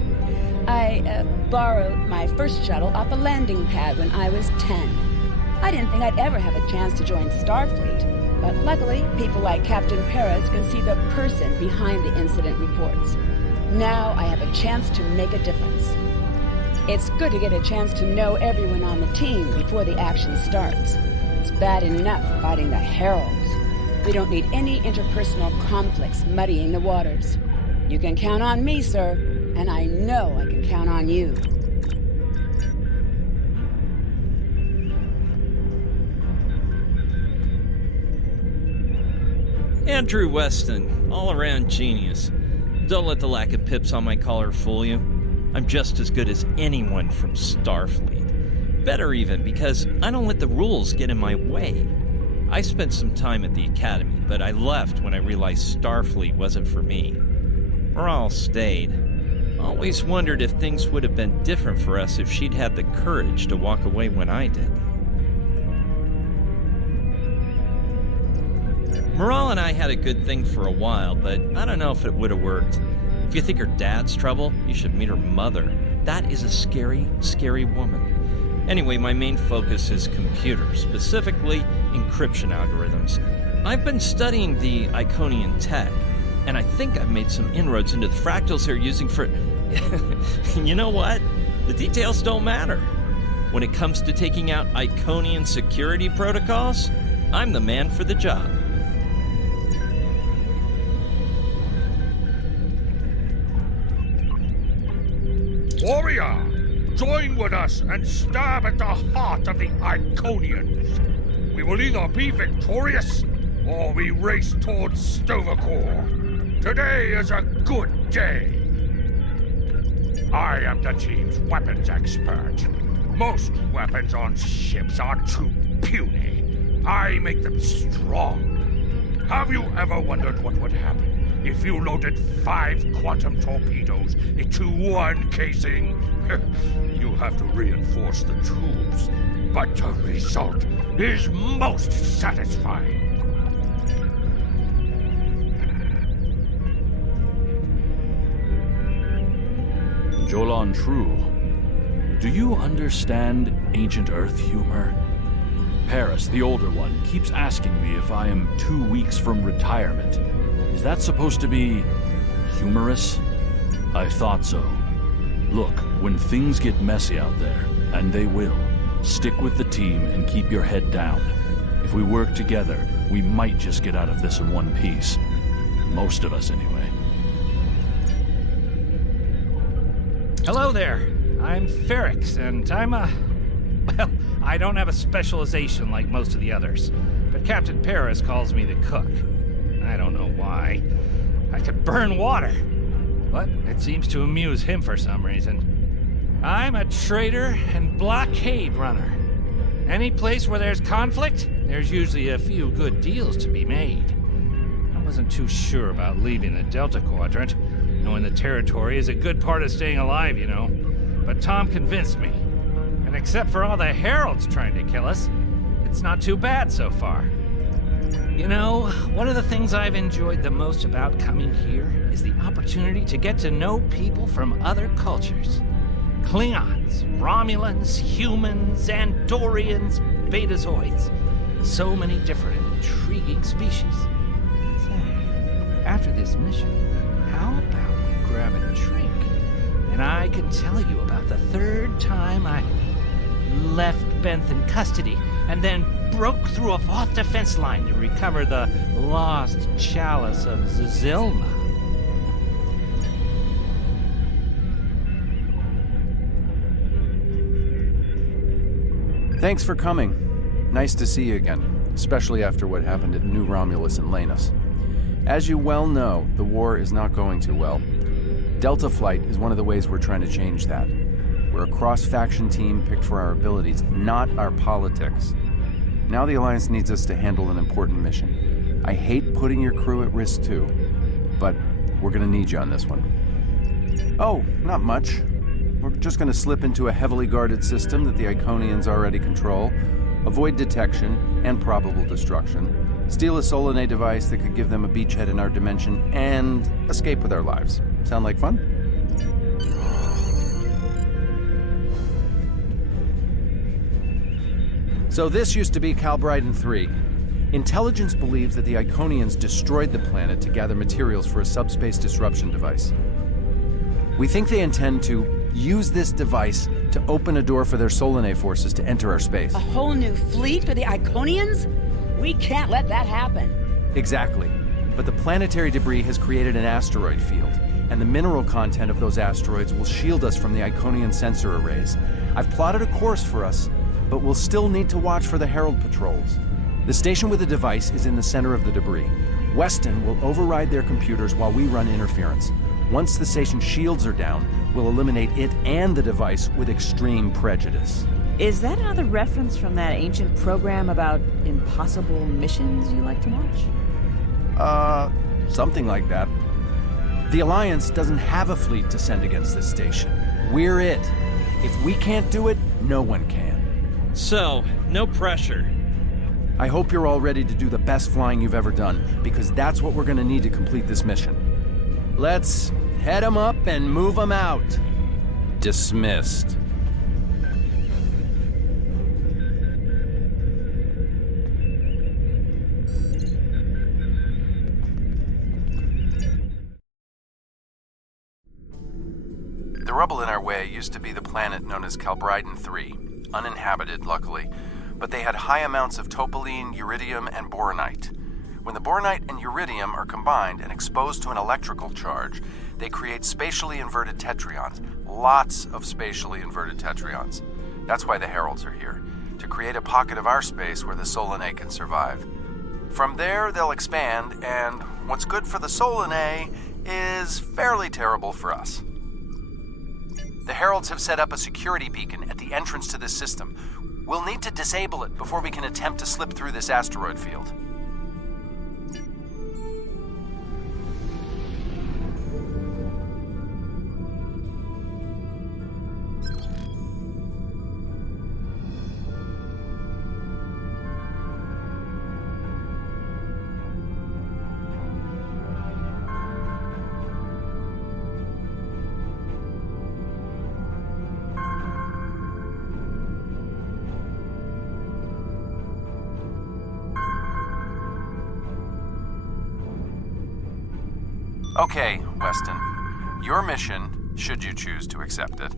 I borrowed my first shuttle off a landing pad when I was 10. I didn't think I'd ever have a chance to join Starfleet, but luckily, people like Captain Perez can see the person behind the incident reports. Now I have a chance to make a difference. It's good to get a chance to know everyone on the team before the action starts. It's bad enough fighting the Heralds. We don't need any interpersonal conflicts muddying the waters. You can count on me, sir, and I know I can count on you. Andrew Weston, all-around genius. Don't let the lack of pips on my collar fool you. I'm just as good as anyone from Starfleet. Better even, because I don't let the rules get in my way. I spent some time at the Academy, but I left when I realized Starfleet wasn't for me. Morale stayed. Always wondered if things would have been different for us if she'd had the courage to walk away when I did. Morale and I had a good thing for a while, but I don't know if it would have worked. If you think her dad's trouble, you should meet her mother. That is a scary, scary woman. Anyway, my main focus is computers, specifically encryption algorithms. I've been studying the Iconian tech, and I think I've made some inroads into the fractals they're using for... You know what? The details don't matter. When it comes to taking out Iconian security protocols, I'm the man for the job. Warrior, join with us and stab at the heart of the Iconians. We will either be victorious, or we race towards Stavokor. Today is a good day. I am the team's weapons expert. Most weapons on ships are too puny. I make them strong. Have you ever wondered what would happen if you loaded 5 quantum torpedoes into one casing? You have to reinforce the tubes, but the result is most satisfying. Jolan True, do you understand ancient Earth humor? Paris, the older one, keeps asking me if I am 2 weeks from retirement. Is that supposed to be humorous? I thought so. Look, when things get messy out there, and they will, stick with the team and keep your head down. If we work together, we might just get out of this in one piece. Most of us, anyway. Hello there. I'm Ferrix, and I'm well, I don't have a specialization like most of the others, but Captain Paris calls me the cook. I don't know why. I could burn water, but it seems to amuse him for some reason. I'm a trader and blockade runner. Any place where there's conflict, there's usually a few good deals to be made. I wasn't too sure about leaving the Delta Quadrant, knowing the territory is a good part of staying alive, you know. But Tom convinced me. And except for all the Heralds trying to kill us, it's not too bad so far. You know, one of the things I've enjoyed the most about coming here is the opportunity to get to know people from other cultures. Klingons, Romulans, humans, Andorians, Betazoids. So many different and intriguing species. Say, after this mission, how about we grab a drink? And I can tell you about the third time I left Benth in custody and then broke through a fourth defense line to recover the lost chalice of Zilma. Thanks for coming. Nice to see you again, especially after what happened at New Romulus and Lanus. As you well know, the war is not going too well. Delta Flight is one of the ways we're trying to change that. We're a cross-faction team picked for our abilities, not our politics. Now the Alliance needs us to handle an important mission. I hate putting your crew at risk too, but we're gonna need you on this one. Oh, not much. We're just gonna slip into a heavily guarded system that the Iconians already control, avoid detection and probable destruction, steal a Solanae device that could give them a beachhead in our dimension, and escape with our lives. Sound like fun? So this used to be Calbriton 3. Intelligence believes that the Iconians destroyed the planet to gather materials for a subspace disruption device. We think they intend to use this device to open a door for their Solanae forces to enter our space. A whole new fleet for the Iconians? We can't let that happen. Exactly. But the planetary debris has created an asteroid field, and the mineral content of those asteroids will shield us from the Iconian sensor arrays. I've plotted a course for us, but we'll still need to watch for the Herald patrols. The station with the device is in the center of the debris. Weston will override their computers while we run interference. Once the station's shields are down, we'll eliminate it and the device with extreme prejudice. Is that another reference from that ancient program about impossible missions you like to watch? Something like that. The Alliance doesn't have a fleet to send against this station. We're it. If we can't do it, no one can. So, no pressure. I hope you're all ready to do the best flying you've ever done, because that's what we're gonna need to complete this mission. Let's head them up and move them out. Dismissed. The rubble in our way used to be the planet known as Calbriton 3, uninhabited, luckily, but they had high amounts of topaline, uridium, and boronite. When the boronite and uridium are combined and exposed to an electrical charge, they create spatially inverted tetraons. Lots of spatially inverted tetraons. That's why the Heralds are here, to create a pocket of our space where the Solanae can survive. From there, they'll expand, and what's good for the Solanae is fairly terrible for us. The Heralds have set up a security beacon at the entrance to this system. We'll need to disable it before we can attempt to slip through this asteroid field. Okay, Weston. Your mission, should you choose to accept it,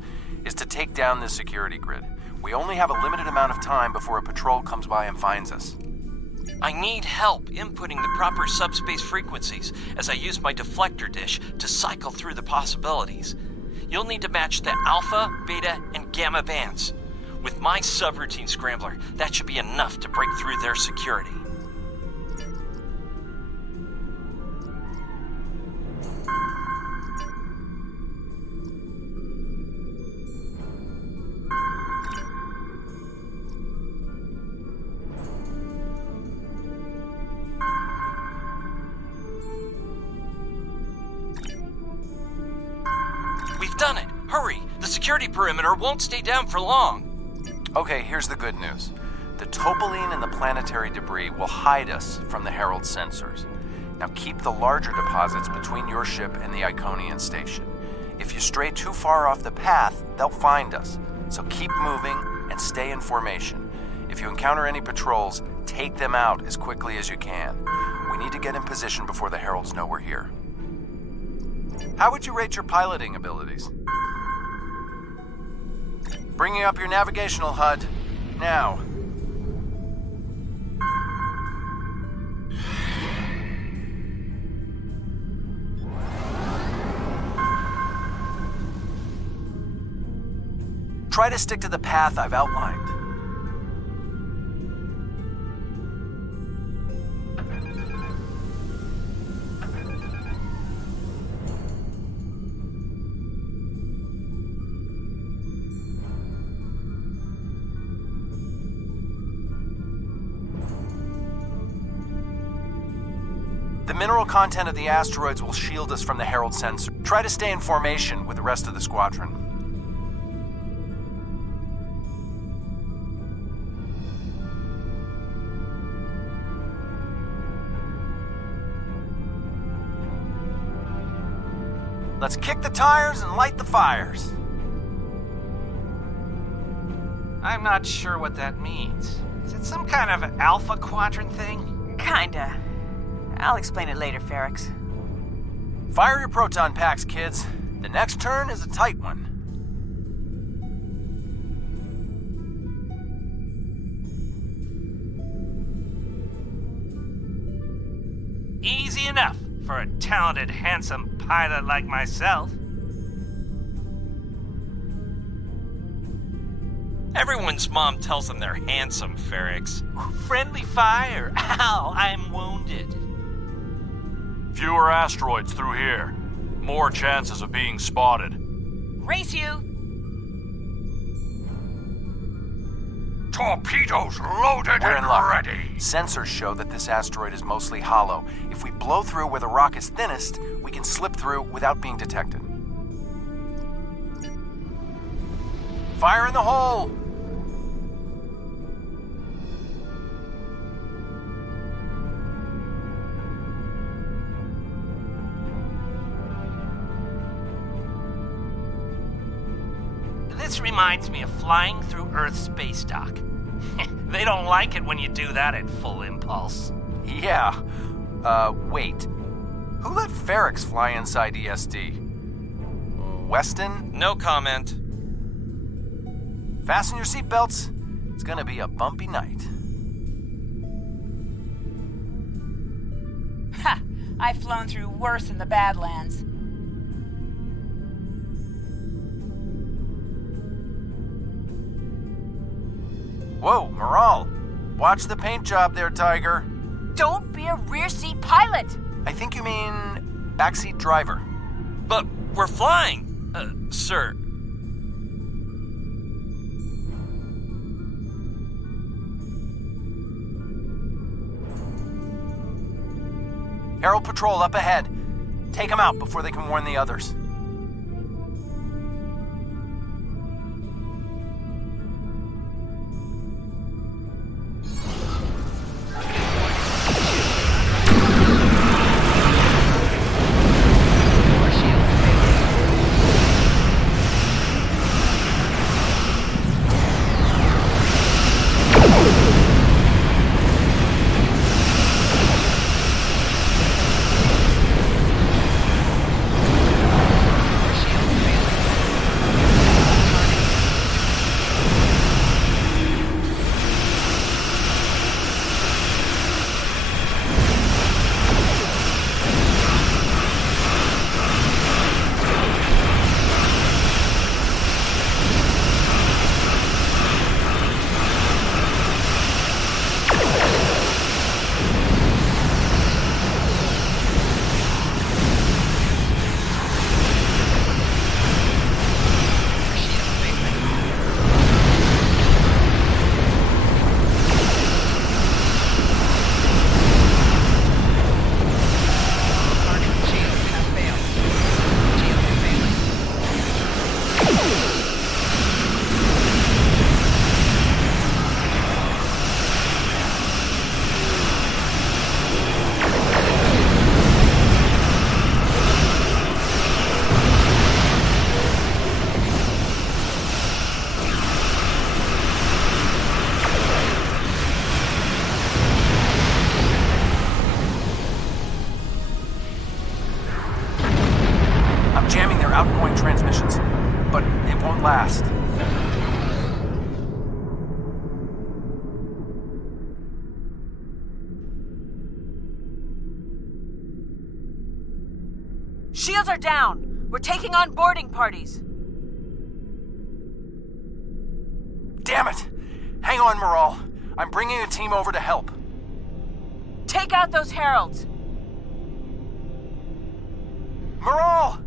is to take down this security grid. We only have a limited amount of time before a patrol comes by and finds us. I need help inputting the proper subspace frequencies as I use my deflector dish to cycle through the possibilities. You'll need to match the alpha, beta, and gamma bands. With my subroutine scrambler, that should be enough to break through their security. We've done it! Hurry! The security perimeter won't stay down for long! Okay, here's the good news. The topaline and the planetary debris will hide us from the Herald sensors. Now keep the larger deposits between your ship and the Iconian station. If you stray too far off the path, they'll find us. So keep moving and stay in formation. If you encounter any patrols, take them out as quickly as you can. We need to get in position before the Heralds know we're here. How would you rate your piloting abilities? Bringing up your navigational HUD. Now. Try to stick to the path I've outlined. The mineral content of the asteroids will shield us from the Herald sensor. Try to stay in formation with the rest of the squadron. Let's kick the tires and light the fires. I'm not sure what that means. Is it some kind of Alpha Quadrant thing? Kinda. I'll explain it later, Ferrix. Fire your proton packs, kids. The next turn is a tight one. Easy enough for a talented, handsome pilot like myself. Everyone's mom tells them they're handsome, Ferrix. Friendly fire. Ow, I'm wounded. Fewer asteroids through here. More chances of being spotted. Race you! Torpedoes loaded We're in and luck. ready. Sensors show that this asteroid is mostly hollow. If we blow through where the rock is thinnest, we can slip through without being detected. Fire in the hole! This reminds me of flying through Earth's space dock. They don't like it when you do that at full impulse. Yeah. Wait. Who let Ferrix fly inside ESD? Weston? No comment. Fasten your seatbelts. It's gonna be a bumpy night. Ha! I've flown through worse in the Badlands. Whoa, Moral. Watch the paint job there, Tiger. Don't be a rear seat pilot! I think you mean backseat driver. But we're flying, sir. Herald Patrol up ahead. Take them out before they can warn the others. Outgoing transmissions, but it won't last. Shields are down. We're taking on boarding parties. Damn it! Hang on, Moral. I'm bringing a team over to help. Take out those heralds. Moral!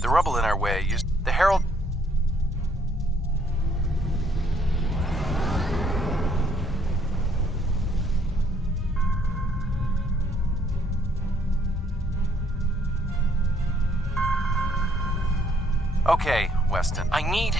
The rubble in our way used... The Herald... Okay, Weston. I need...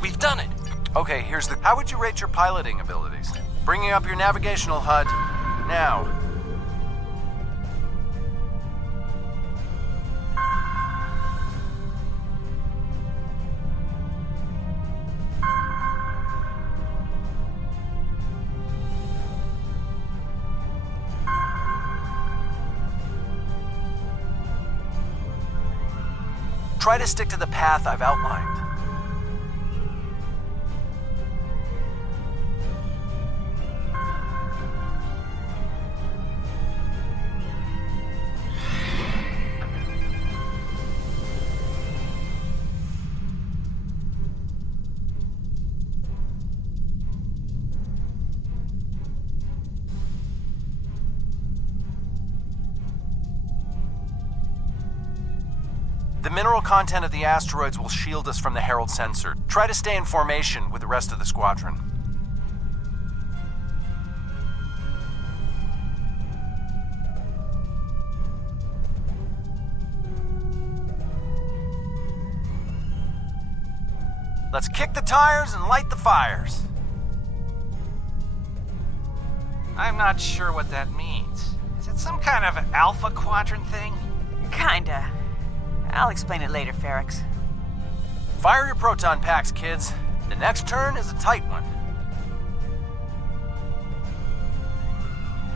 We've done it. Okay, here's the... How would you rate your piloting abilities? Bringing up your navigational HUD. Now. Try to stick to the path I've outlined. The mineral content of the asteroids will shield us from the Herald sensor. Try to stay in formation with the rest of the squadron. Let's kick the tires and light the fires. I'm not sure what that means. Is it some kind of Alpha Quadrant thing? Kinda. I'll explain it later, Ferrix. Fire your proton packs, kids. The next turn is a tight one.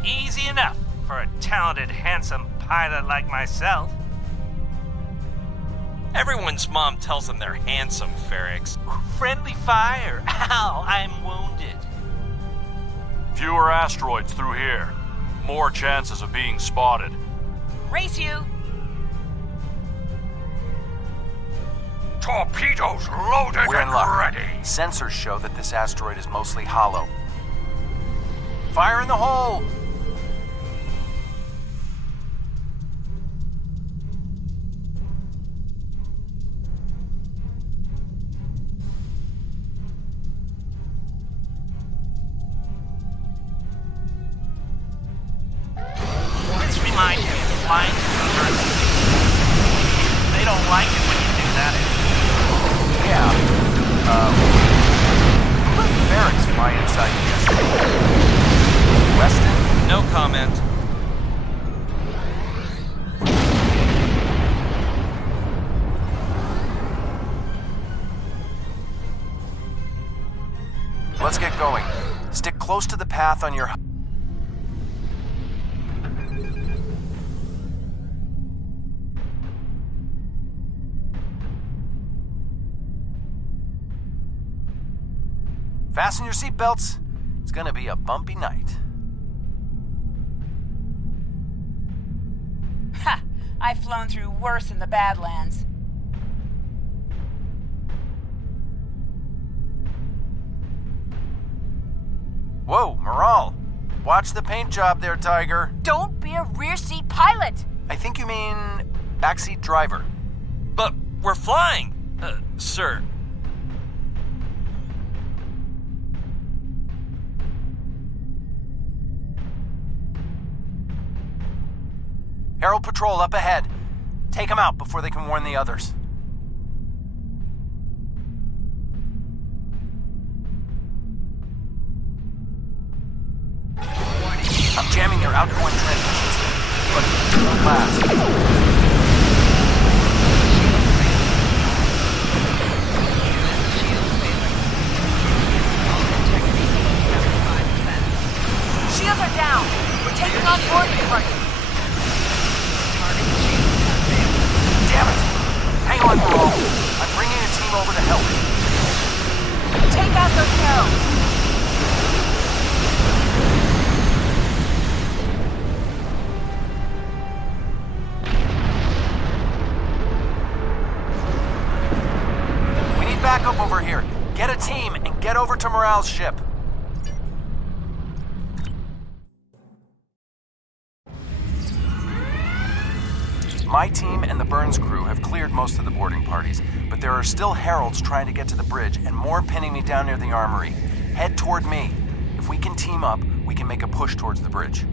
Easy enough for a talented, handsome pilot like myself. Everyone's mom tells them they're handsome, Ferrix. Friendly fire. Ow, I'm wounded. Fewer asteroids through here. More chances of being spotted. Race you! Torpedoes loaded We're in and luck. ready. Sensors show that this asteroid is mostly hollow. Fire in the hole! This reminds me of flying through Earth. They don't like it when you do that anymore. Yeah. Who let Ferrix fly inside yesterday? Weston? No comment. Let's get going. Stick close to the path on your... Fasten your seatbelts. It's gonna be a bumpy night. Ha! I've flown through worse in the Badlands. Whoa, Moral. Watch the paint job there, Tiger. Don't be a rear seat pilot! I think you mean backseat driver. But we're flying, sir. Herald Patrol up ahead. Take them out before they can warn the others. I'm jamming their outgoing transmissions, but it won't last. Shields are down! We're taking on boarding party! Damn it! Hang on, Moral. I'm bringing a team over to help. Take out those Heralds! team and get over to Morale's ship. My team and the Burns crew have cleared most of the boarding parties, but there are still heralds trying to get to the bridge and more pinning me down near the armory. Head toward me. If we can team up, we can make a push towards the bridge.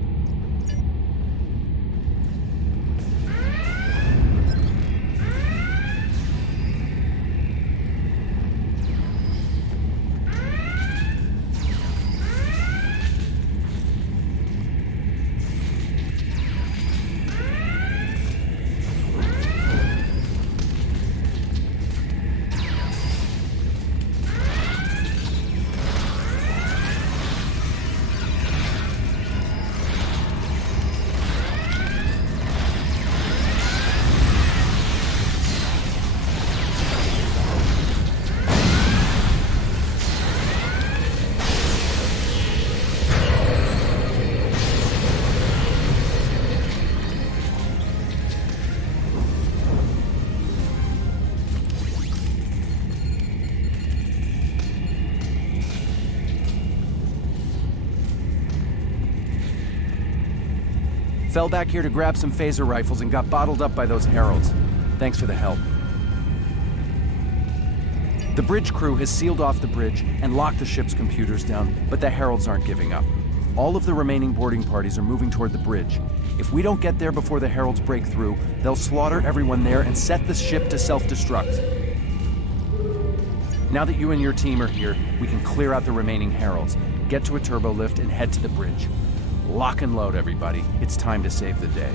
Fell back here to grab some phaser rifles and got bottled up by those heralds. Thanks for the help. The bridge crew has sealed off the bridge and locked the ship's computers down, but the heralds aren't giving up. All of the remaining boarding parties are moving toward the bridge. If we don't get there before the heralds break through, they'll slaughter everyone there and set the ship to self-destruct. Now that you and your team are here, we can clear out the remaining heralds, get to a turbo lift, and head to the bridge. Lock and load, everybody. It's time to save the day.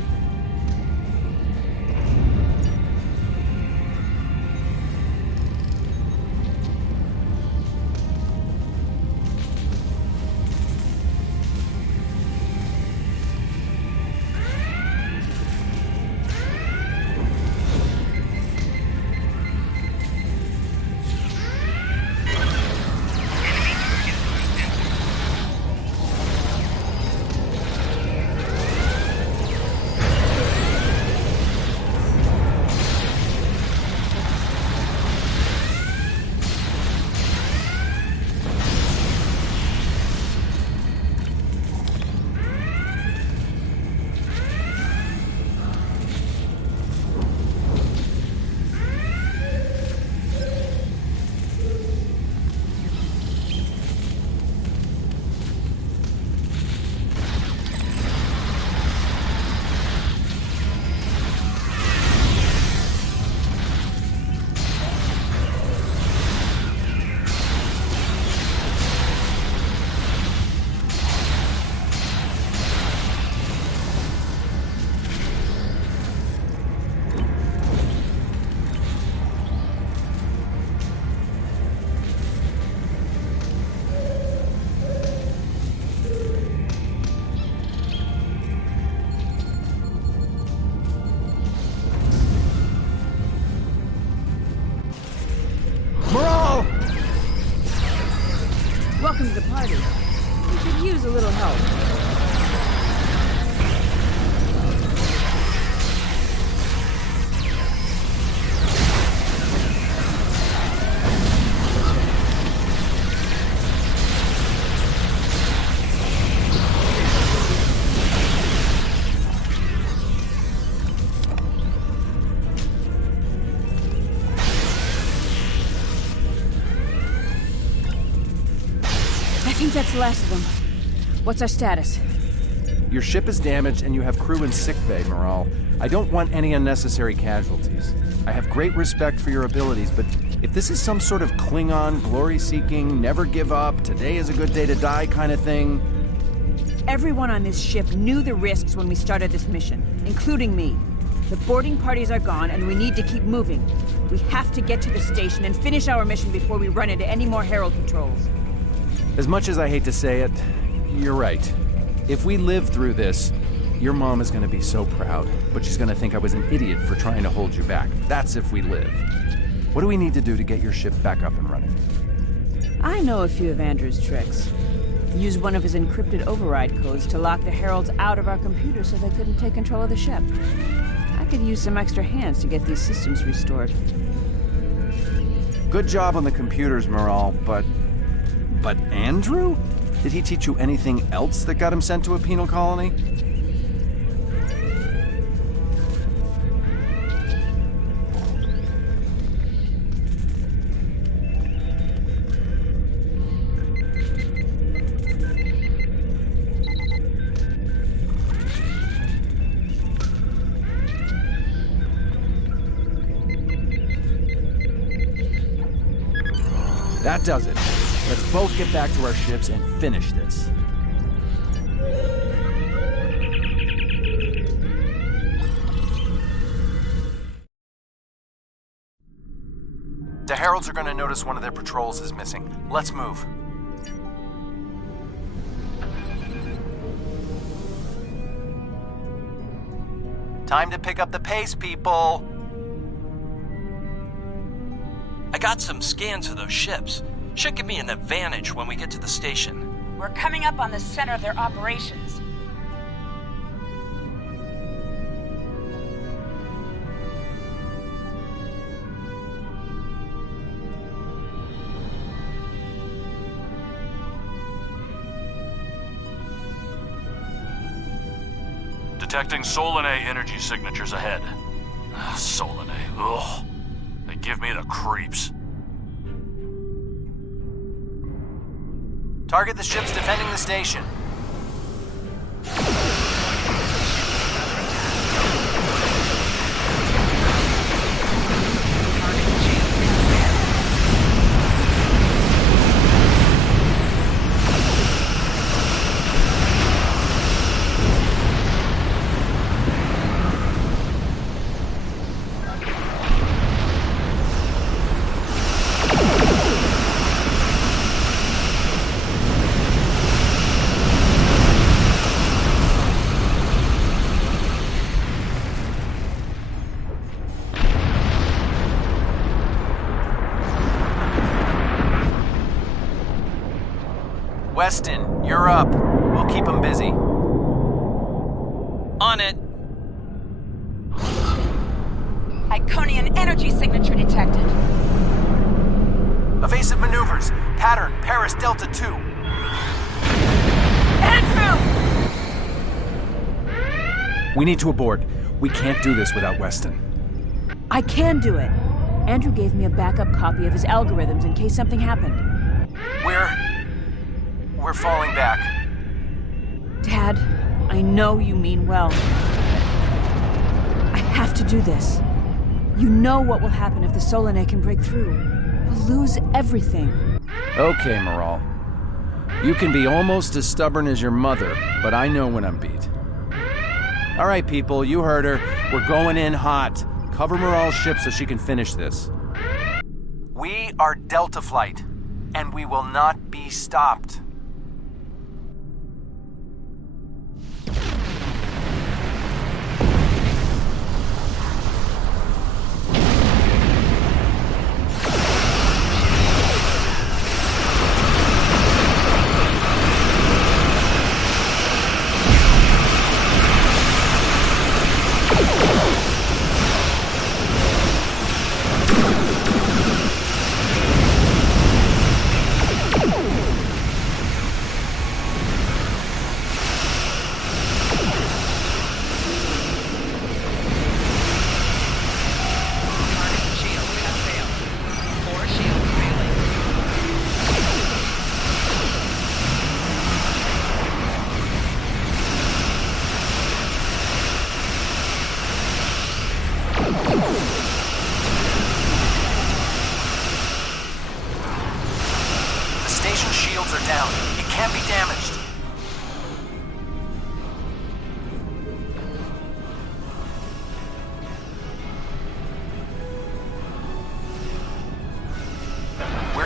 Welcome to the party. We could use a little help. I think that's the last of them. What's our status? Your ship is damaged and you have crew in sickbay, Morale. I don't want any unnecessary casualties. I have great respect for your abilities, but if this is some sort of Klingon, glory-seeking, never give up, today is a good day to die kind of thing... Everyone on this ship knew the risks when we started this mission, including me. The boarding parties are gone and we need to keep moving. We have to get to the station and finish our mission before we run into any more Herald patrols. As much as I hate to say it, you're right. If we live through this, your mom is going to be so proud, but she's going to think I was an idiot for trying to hold you back. That's if we live. What do we need to do to get your ship back up and running? I know a few of Andrew's tricks. Use one of his encrypted override codes to lock the Heralds out of our computer so they couldn't take control of the ship. I could use some extra hands to get these systems restored. Good job on the computers, Morale, but Andrew? Did he teach you anything else that got him sent to a penal colony? That does it. Let's both get back to our ships and finish this. The Heralds are going to notice one of their patrols is missing. Let's move. Time to pick up the pace, people! I got some scans of those ships. Should give me an advantage when we get to the station. We're coming up on the center of their operations. Detecting Solanae energy signatures ahead. Solanae, ugh. They give me the creeps. Target the ships defending the station. Weston, you're up. We'll keep them busy. On it. Iconian energy signature detected. Evasive maneuvers. Pattern, Paris Delta 2. Andrew! We need to abort. We can't do this without Weston. I can do it. Andrew gave me a backup copy of his algorithms in case something happened. We're falling back. Dad, I know you mean well. I have to do this. You know what will happen if the Solanae can break through. We'll lose everything. Okay, Morale. You can be almost as stubborn as your mother, but I know when I'm beat. All right, people, you heard her. We're going in hot. Cover Morale's ship so she can finish this. We are Delta Flight, and we will not be stopped.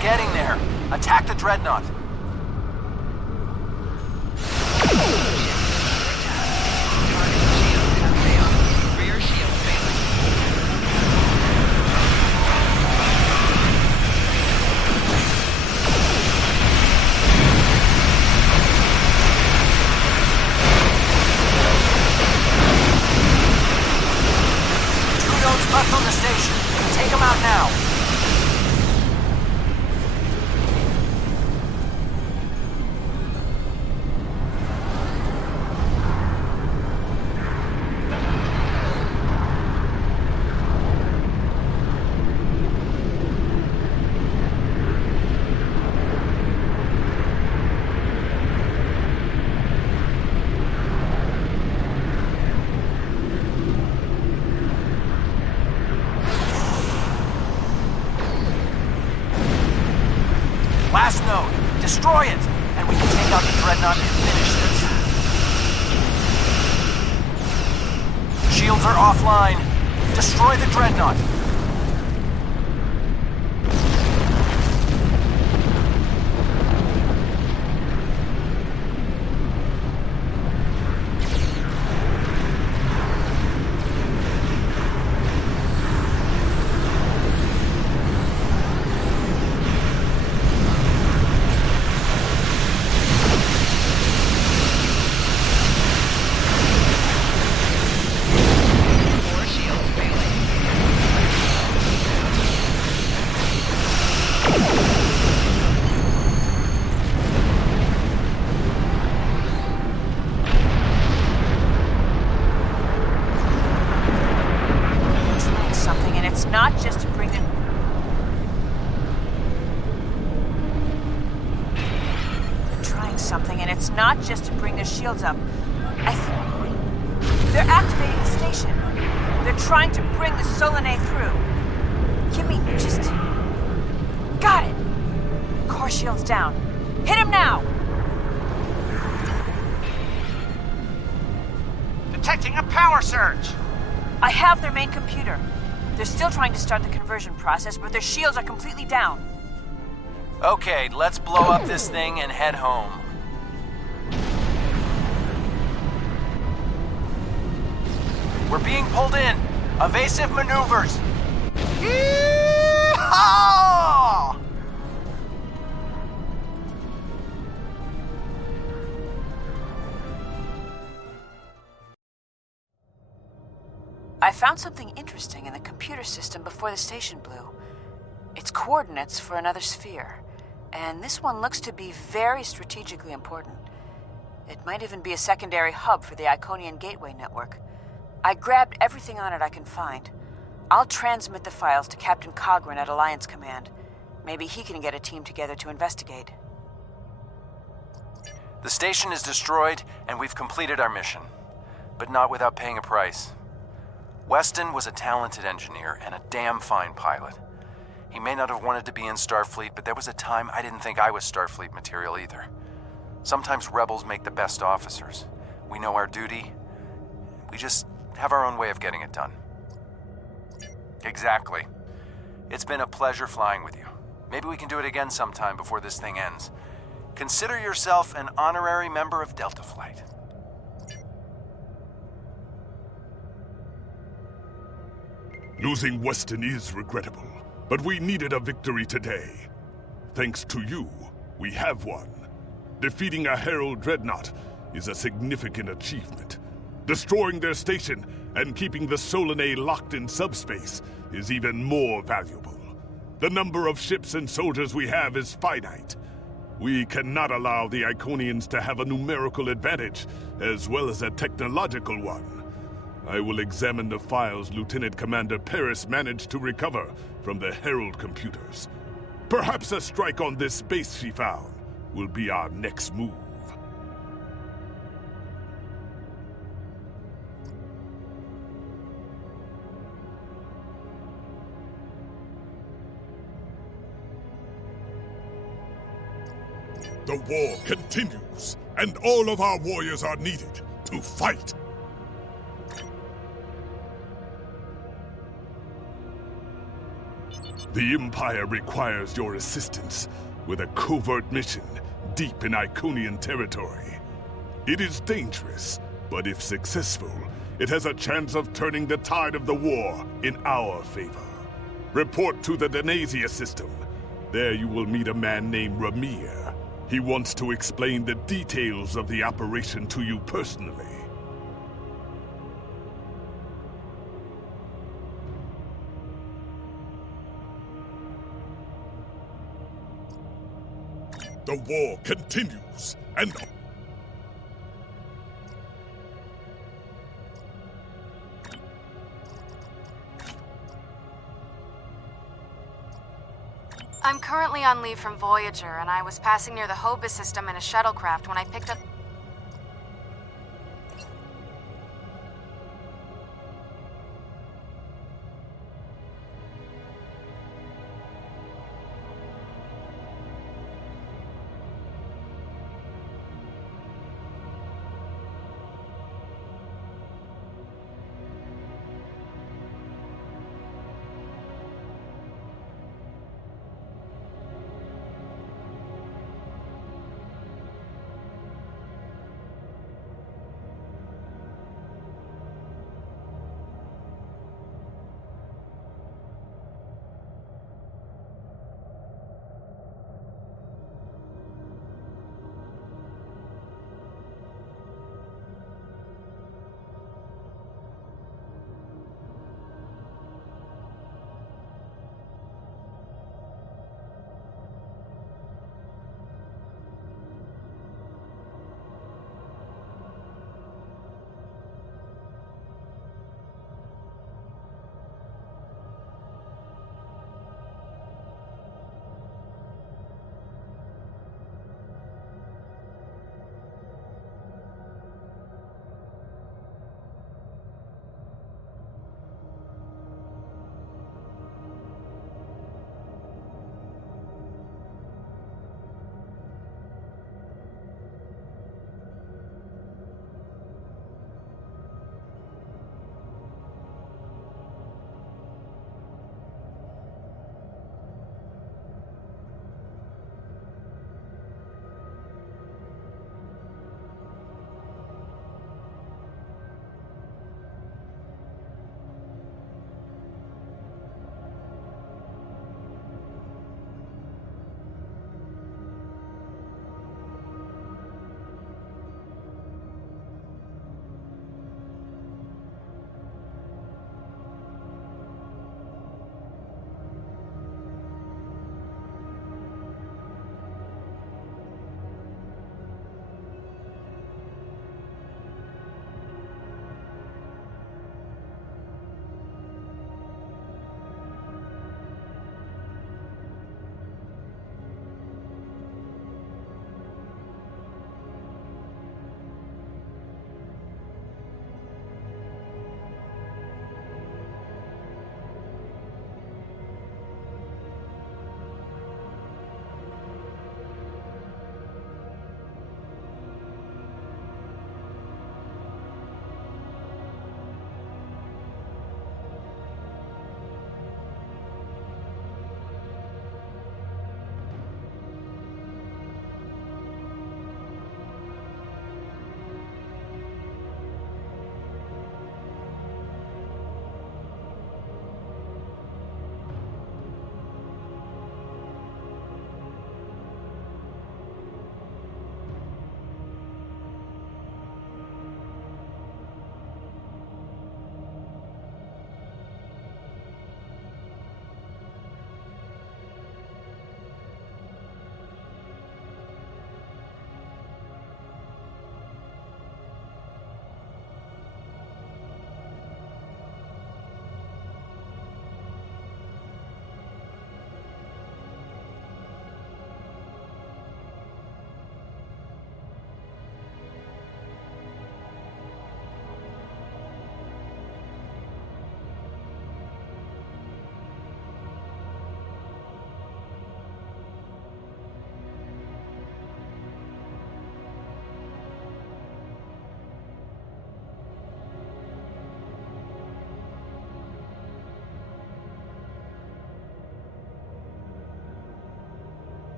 Getting there. Attack the dreadnought. Rear shield failing. Two nodes left on the station. Take them out now. Destroy it, and we can take out the Dreadnought and finish this. Shields are offline. Destroy the Dreadnought. Not just to bring their shields up. I think they're activating the station. They're trying to bring the Solanae through. Give me just... Got it! Core shields down. Hit him now! Detecting a power surge! I have their main computer. They're still trying to start the conversion process, but their shields are completely down. Okay, let's blow up this thing and head home. We're being pulled in. Evasive maneuvers. Yee-haw! I found something interesting in the computer system before the station blew. It's coordinates for another sphere, and this one looks to be very strategically important. It might even be a secondary hub for the Iconian Gateway network. I grabbed everything on it I can find. I'll transmit the files to Captain Cogran at Alliance Command. Maybe he can get a team together to investigate. The station is destroyed, and we've completed our mission. But not without paying a price. Weston was a talented engineer and a damn fine pilot. He may not have wanted to be in Starfleet, but there was a time I didn't think I was Starfleet material either. Sometimes rebels make the best officers. We know our duty. We just have our own way of getting it done. Exactly. It's been a pleasure flying with you. Maybe we can do it again sometime before this thing ends. Consider yourself an honorary member of Delta Flight. Losing Weston is regrettable, but we needed a victory today. Thanks to you, we have won. Defeating a Herald Dreadnought is a significant achievement. Destroying their station and keeping the Solanae locked in subspace is even more valuable. The number of ships and soldiers we have is finite. We cannot allow the Iconians to have a numerical advantage, as well as a technological one. I will examine the files Lieutenant Commander Paris managed to recover from the Herald computers. Perhaps a strike on this base she found will be our next move. The war continues, and all of our warriors are needed to fight. The Empire requires your assistance with a covert mission deep in Iconian territory. It is dangerous, but if successful, it has a chance of turning the tide of the war in our favor. Report to the Denasia system. There you will meet a man named Ramir. He wants to explain the details of the operation to you personally. The war continues, and... I'm currently on leave from Voyager, and I was passing near the Hobus system in a shuttlecraft when I picked up...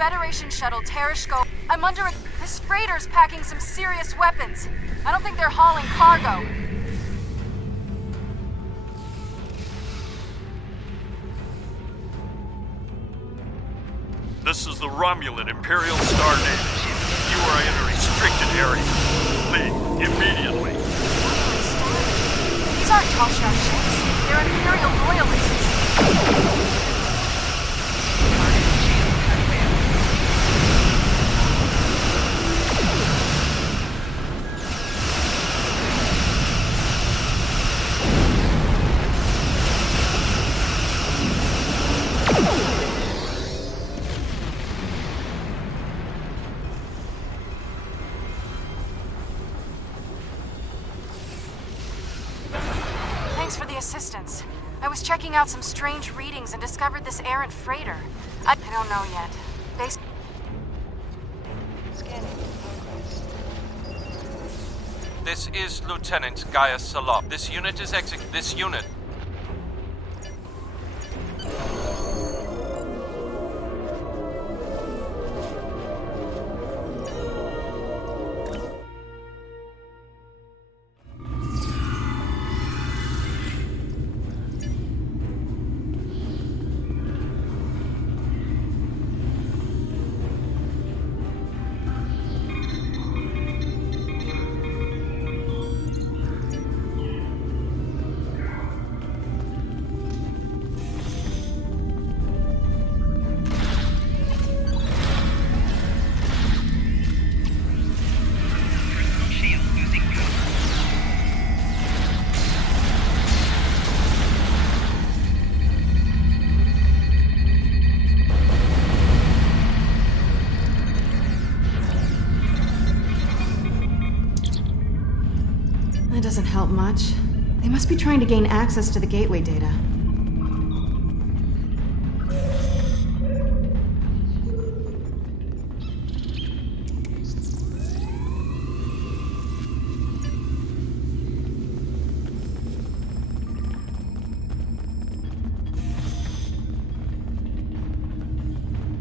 Federation shuttle Tereshko. I'm under a... This freighter's packing some serious weapons. I don't think they're hauling cargo. This is the Romulan Imperial Star Navy. You are in a restricted area. Leave immediately. These aren't Tasha ships. They're Imperial loyalists. Thanks for the assistance. I was checking out some strange readings and discovered this errant freighter. I don't know yet. This is Lieutenant Gaius Salop. This unit is This unit. That doesn't help much. They must be trying to gain access to the gateway data.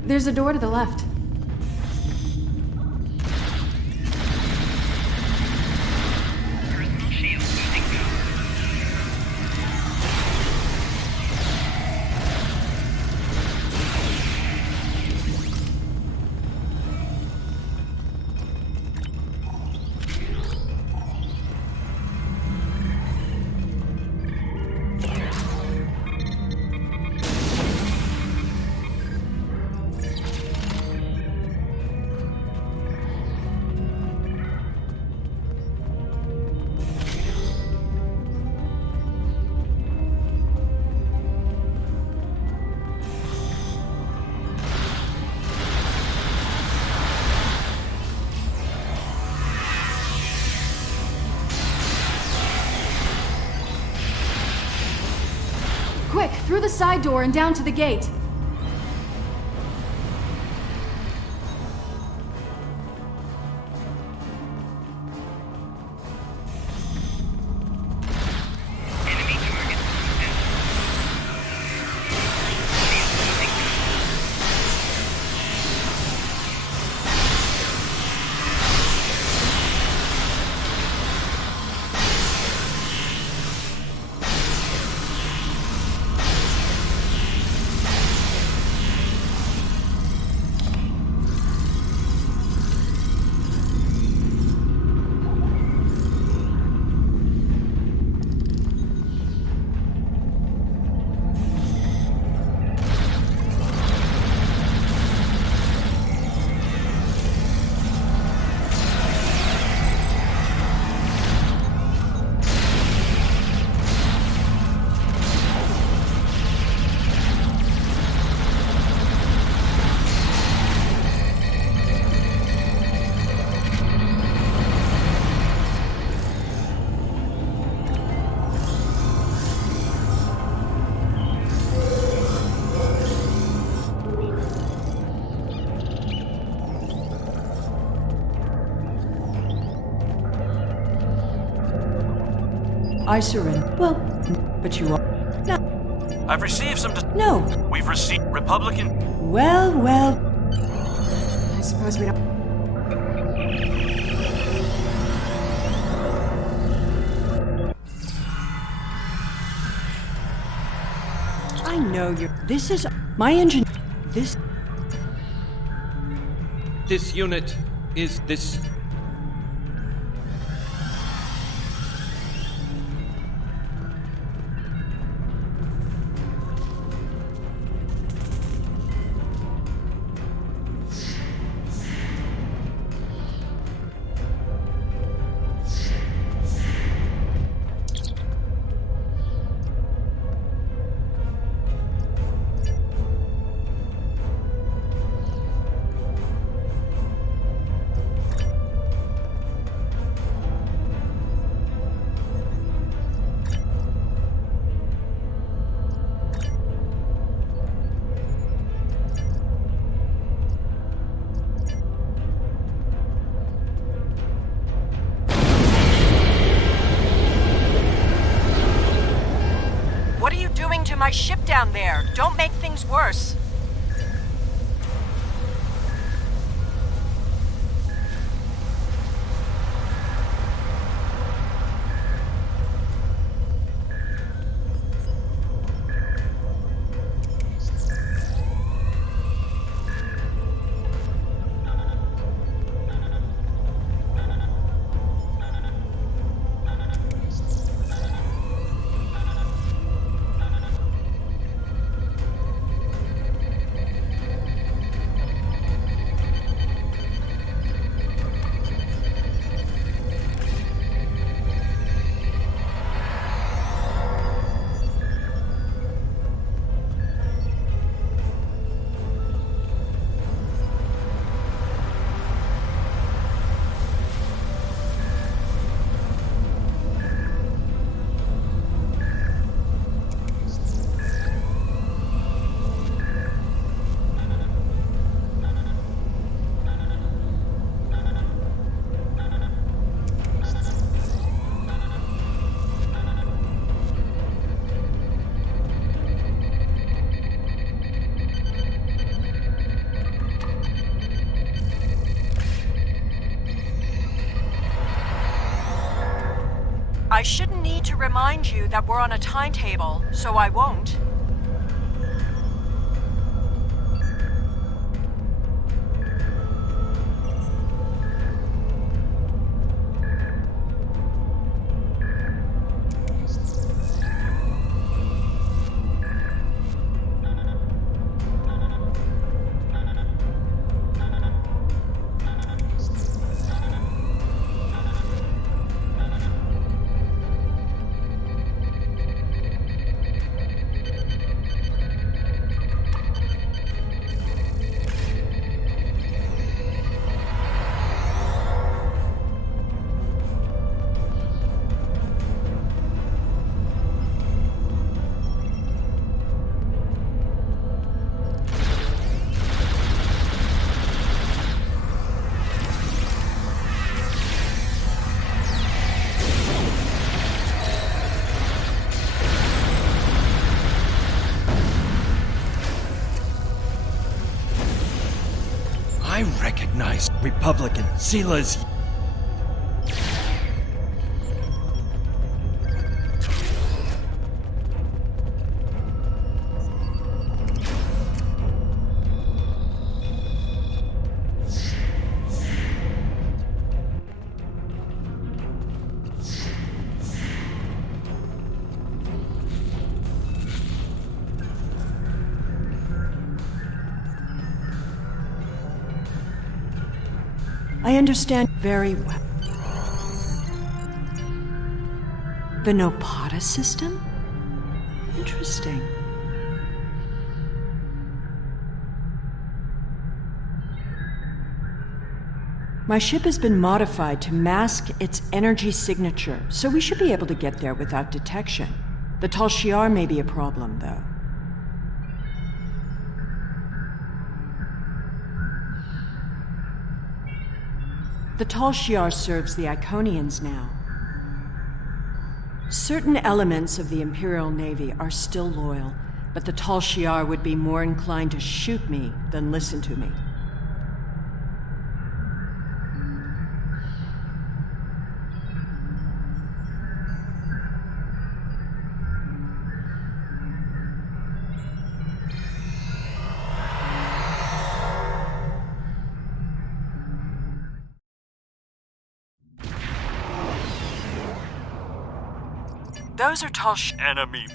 There's a door to the left. Quick, through the side door and down to the gate. I surrender. Well, but you are... No. I've received some... No. We've received Republican... Well... Suppose we don't... I know you're... This is... My engine... This... This unit is this... What are you doing to my ship down there? Don't make things worse. I shouldn't need to remind you that we're on a timetable, so I won't. I recognize Republican Sila's... I understand very well. The Nopata system? Interesting. My ship has been modified to mask its energy signature, so we should be able to get there without detection. The Tal Shiar may be a problem, though. The Tal Shiar serves the Iconians now. Certain elements of the Imperial Navy are still loyal, but the Tal Shiar would be more inclined to shoot me than listen to me. Those are tall enemy.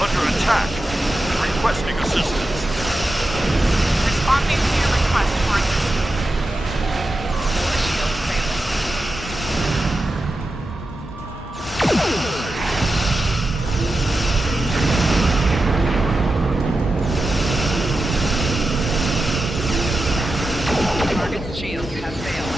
Under attack. Requesting assistance. Responding to your request for assistance. Core shield failing. Target's shields have failed.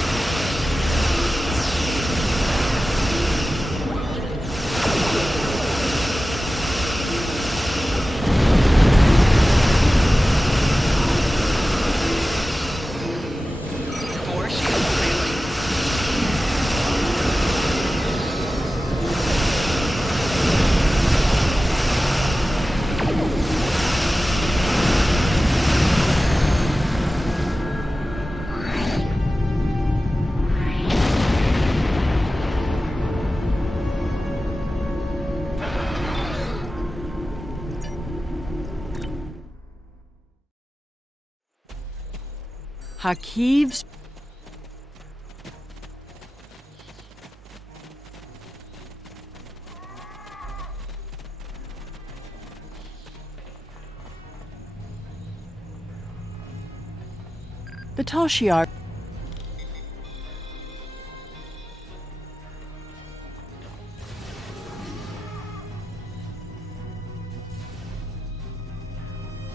Hakiv's... The Talshiar...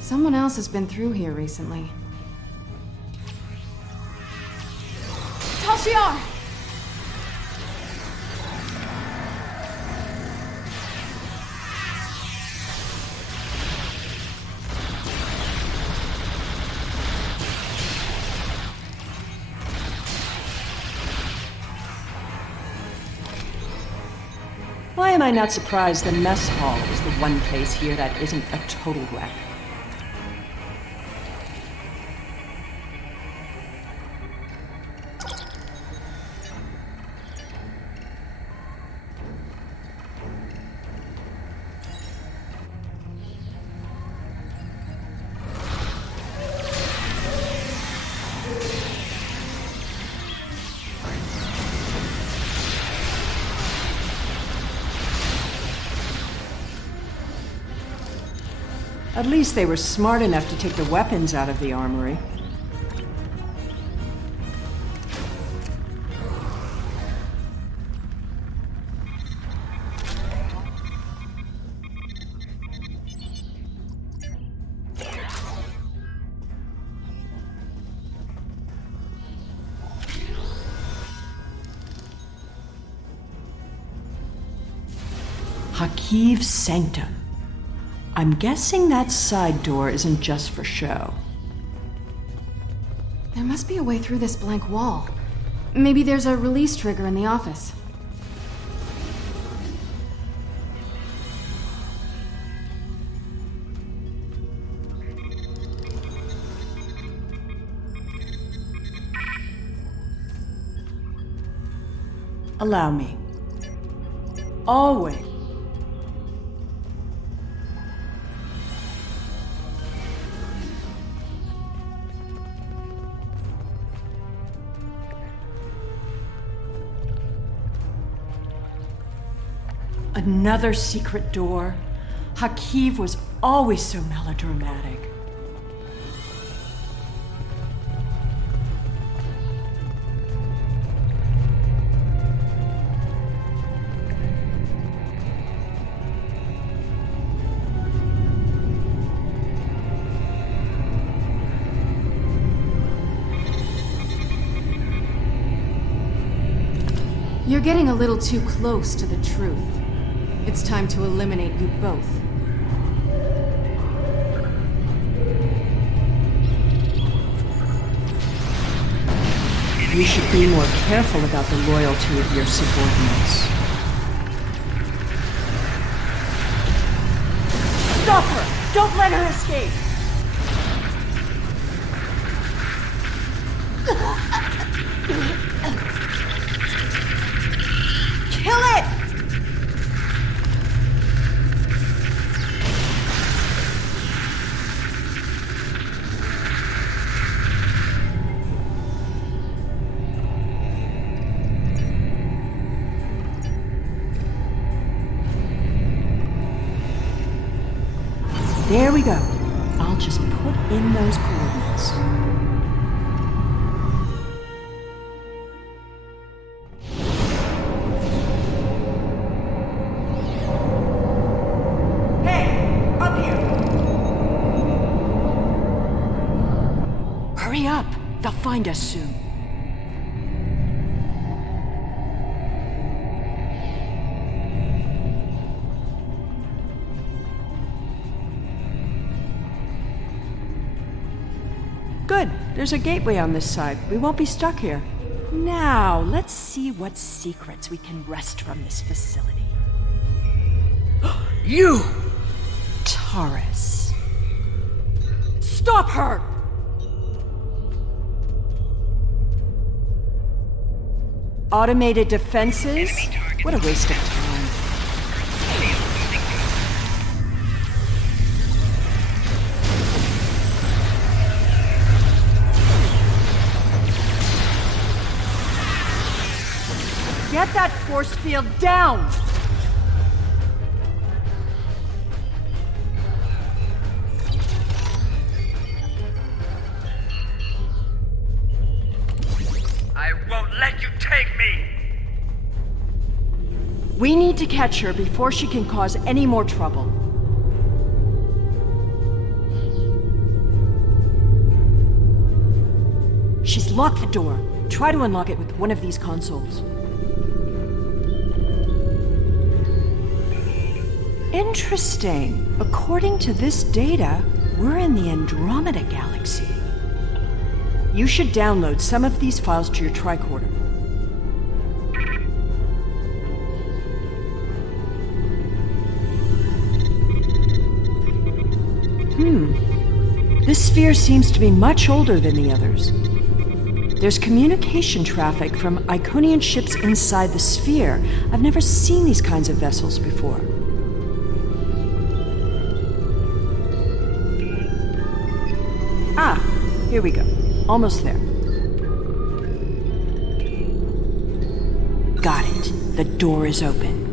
Someone else has been through here recently. Talshiar! Why am I not surprised the mess hall is the one place here that isn't a total wreck? At least they were smart enough to take the weapons out of the armory. Hakiv's Sanctum. I'm guessing that side door isn't just for show. There must be a way through this blank wall. Maybe there's a release trigger in the office. Allow me. Always. Another secret door. Hakiv was always so melodramatic. You're getting a little too close to the truth. It's time to eliminate you both. You should be more careful about the loyalty of your subordinates. Stop her! Don't let her escape! Kill it! There we go. I'll just put in those coordinates. Hey, up here! Hurry up. They'll find us soon. Good. There's a gateway on this side. We won't be stuck here. Now, let's see what secrets we can wrest from this facility. You! Taurus. Stop her! Automated defenses? What a waste of time. Get that force field down! I won't let you take me! We need to catch her before she can cause any more trouble. She's locked the door. Try to unlock it with one of these consoles. Interesting. According to this data, we're in the Andromeda Galaxy. You should download some of these files to your tricorder. This sphere seems to be much older than the others. There's communication traffic from Iconian ships inside the sphere. I've never seen these kinds of vessels before. Ah, here we go. Almost there. Got it. The door is open.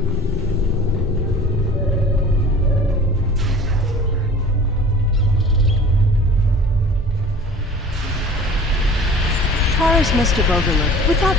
Taurus must have overlooked. Without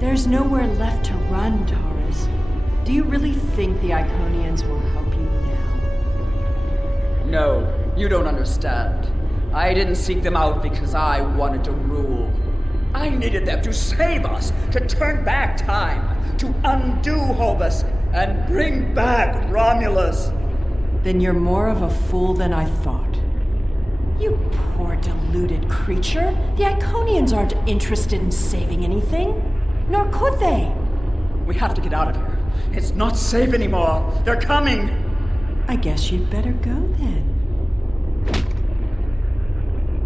There's nowhere left to run, Taurus. Do you really think the Iconians will help you now? No, you don't understand. I didn't seek them out because I wanted to rule. I needed them to save us, to turn back time, to undo Hobus, and bring back Romulus. Then you're more of a fool than I thought. You poor deluded creature. The Iconians aren't interested in saving anything. Nor could they. We have to get out of here. It's not safe anymore. They're coming. I guess you'd better go then.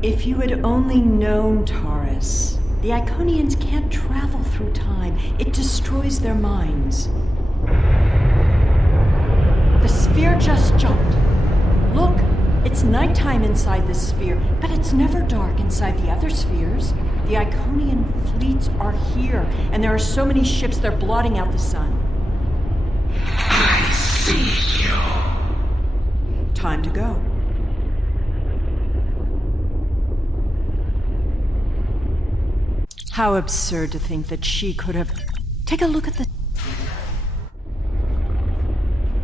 If you had only known, Taurus, the Iconians can't travel through time. It destroys their minds. The sphere just jumped. Look, it's nighttime inside this sphere, but it's never dark inside the other spheres. The Iconian fleets are here, and there are so many ships they're blotting out the sun. I see you. Time to go. How absurd to think that she could have... Take a look at the...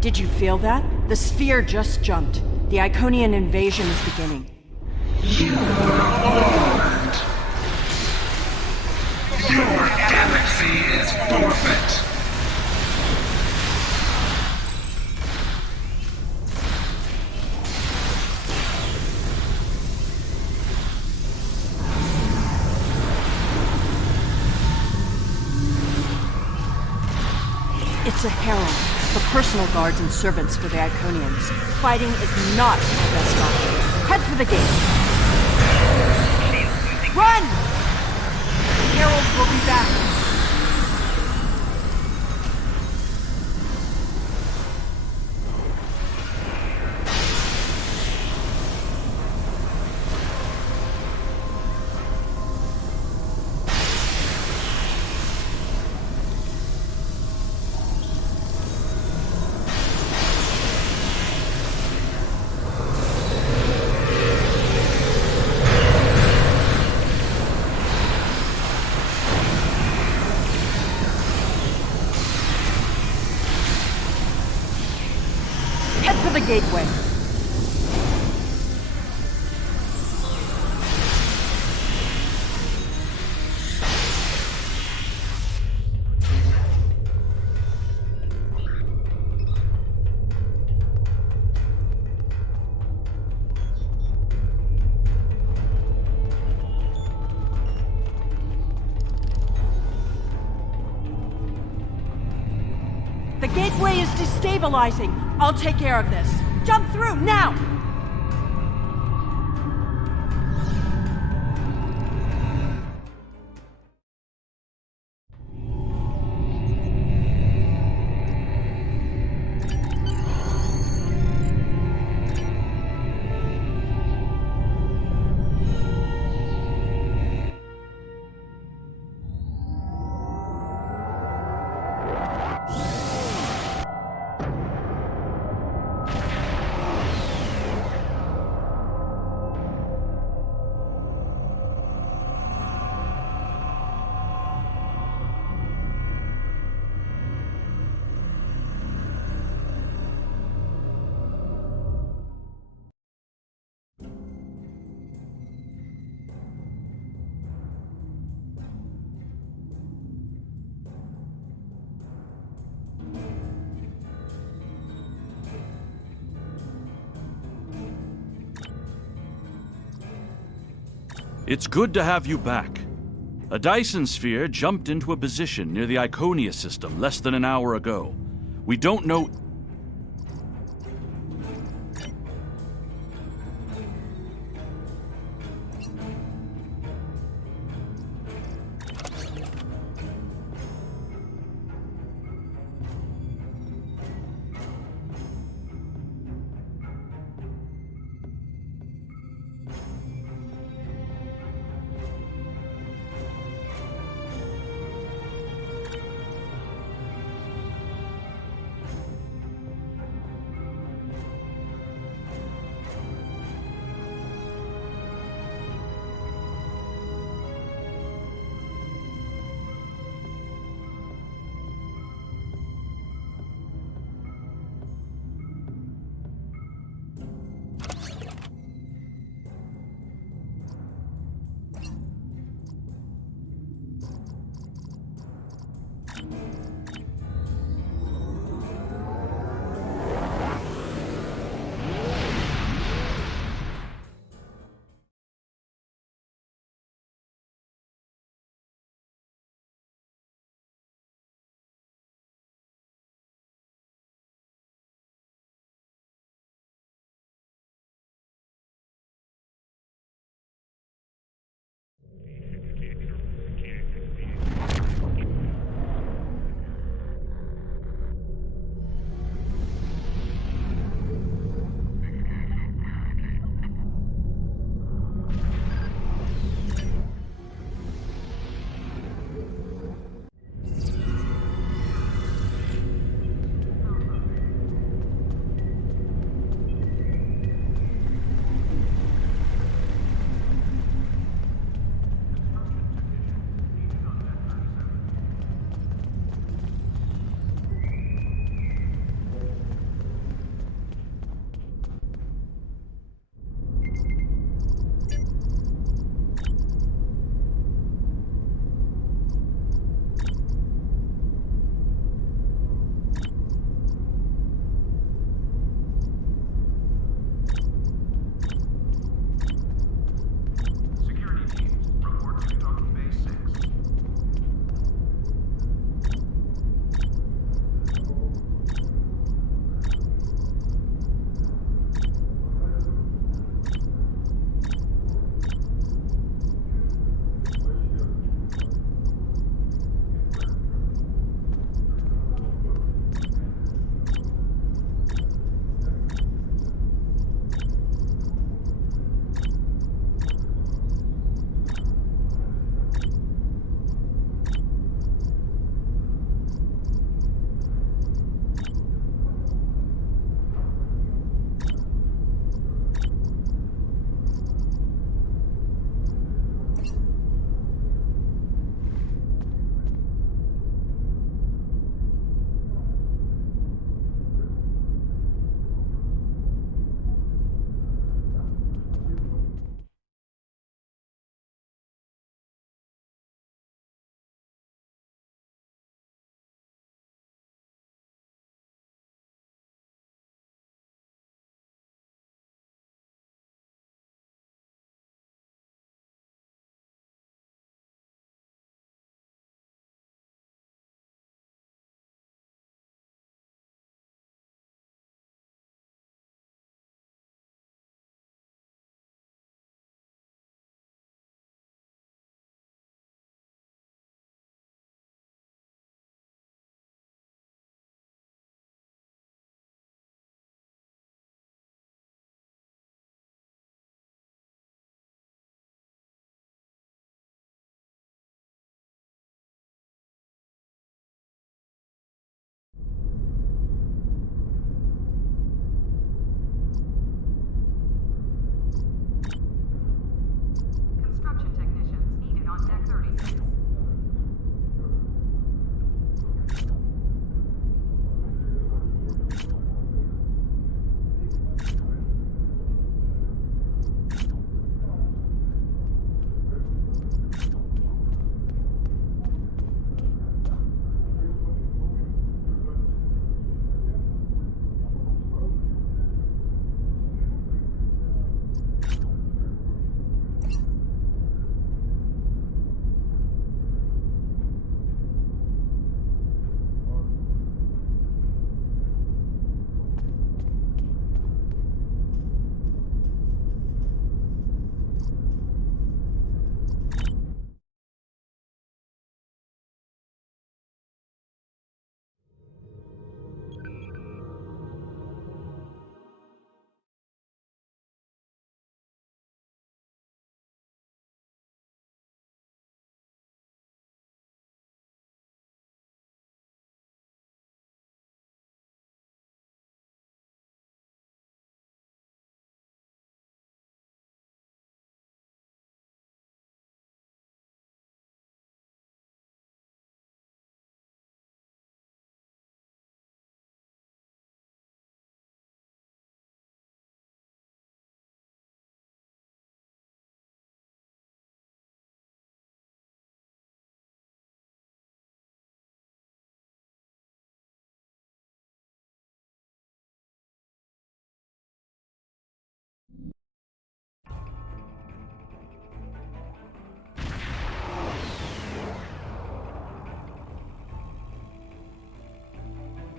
Did you feel that? The sphere just jumped. The Iconian invasion is beginning. You were warned. Your galaxy is forfeit. It's a herald, the personal guards and servants for the Iconians. Fighting is not the best option. Head for the gate. Run! The herald will be back. The gateway. The gateway is destabilizing. I'll take care of this. Jump through, now! It's good to have you back. A Dyson sphere jumped into a position near the Iconia system less than an hour ago. We don't know...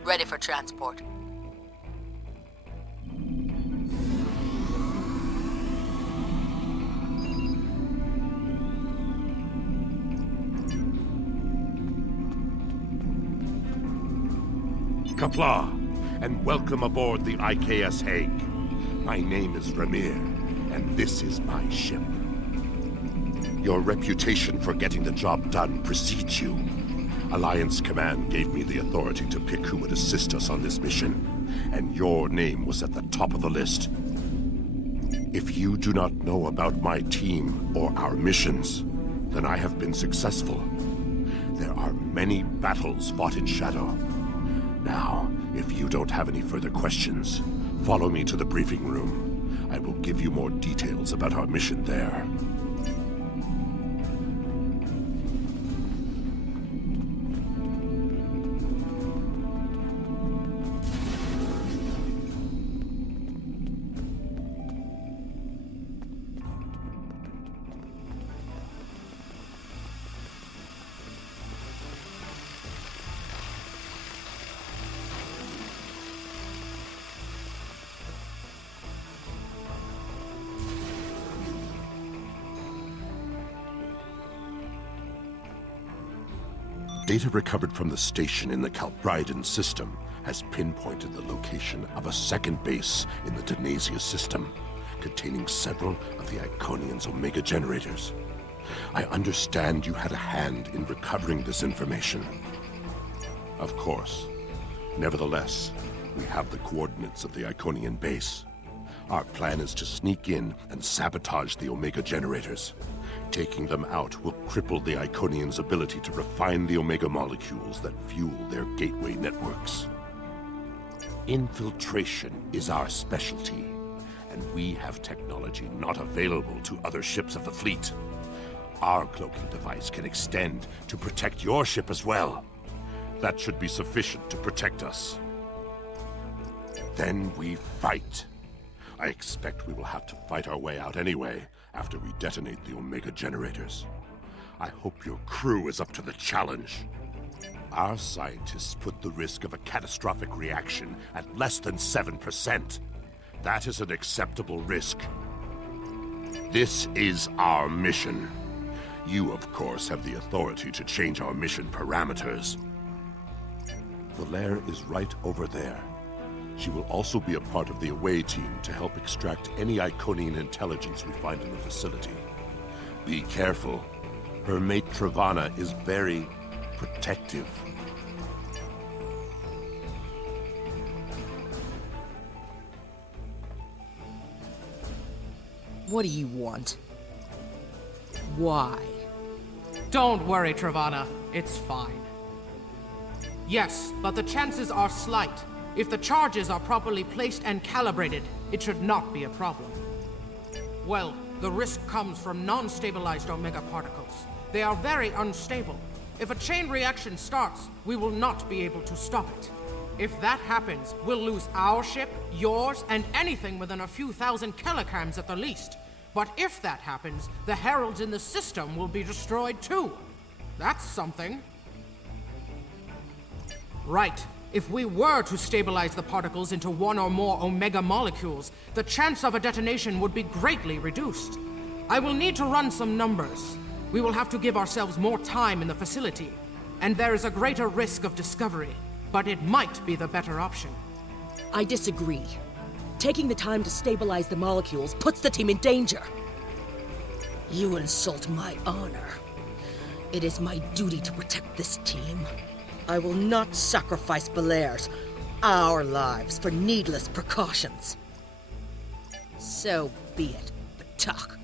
Ready for transport. Kapla, and welcome aboard the IKS Hague. My name is Ramir, and this is my ship. Your reputation for getting the job done precedes you. Alliance Command gave me the authority to pick who would assist us on this mission, and your name was at the top of the list. If you do not know about my team or our missions, then I have been successful. There are many battles fought in shadow. Now, if you don't have any further questions, follow me to the briefing room. I will give you more details about our mission there. Data recovered from the station in the Calbridan system has pinpointed the location of a second base in the Denasia system, containing several of the Iconians' Omega generators. I understand you had a hand in recovering this information. Of course. Nevertheless, we have the coordinates of the Iconian base. Our plan is to sneak in and sabotage the Omega generators. Taking them out will cripple the Iconians' ability to refine the Omega molecules that fuel their gateway networks. Infiltration is our specialty, and we have technology not available to other ships of the fleet. Our cloaking device can extend to protect your ship as well. That should be sufficient to protect us. Then we fight. I expect we will have to fight our way out anyway, after we detonate the Omega generators. I hope your crew is up to the challenge. Our scientists put the risk of a catastrophic reaction at less than 7%. That is an acceptable risk. This is our mission. You, of course, have the authority to change our mission parameters. The lair is right over there. She will also be a part of the away team to help extract any Iconian intelligence we find in the facility. Be careful. Her mate Travana is very protective. What do you want? Why? Don't worry, Travana. It's fine. Yes, but the chances are slight. If the charges are properly placed and calibrated, it should not be a problem. Well, the risk comes from non-stabilized Omega particles. They are very unstable. If a chain reaction starts, we will not be able to stop it. If that happens, we'll lose our ship, yours, and anything within a few thousand kilograms at the least. But if that happens, the heralds in the system will be destroyed too. That's something. Right. If we were to stabilize the particles into one or more Omega molecules, the chance of a detonation would be greatly reduced. I will need to run some numbers. We will have to give ourselves more time in the facility, and there is a greater risk of discovery, but it might be the better option. I disagree. Taking the time to stabilize the molecules puts the team in danger. You insult my honor. It is my duty to protect this team. I will not sacrifice Belair's, our lives, for needless precautions. So be it, Batak.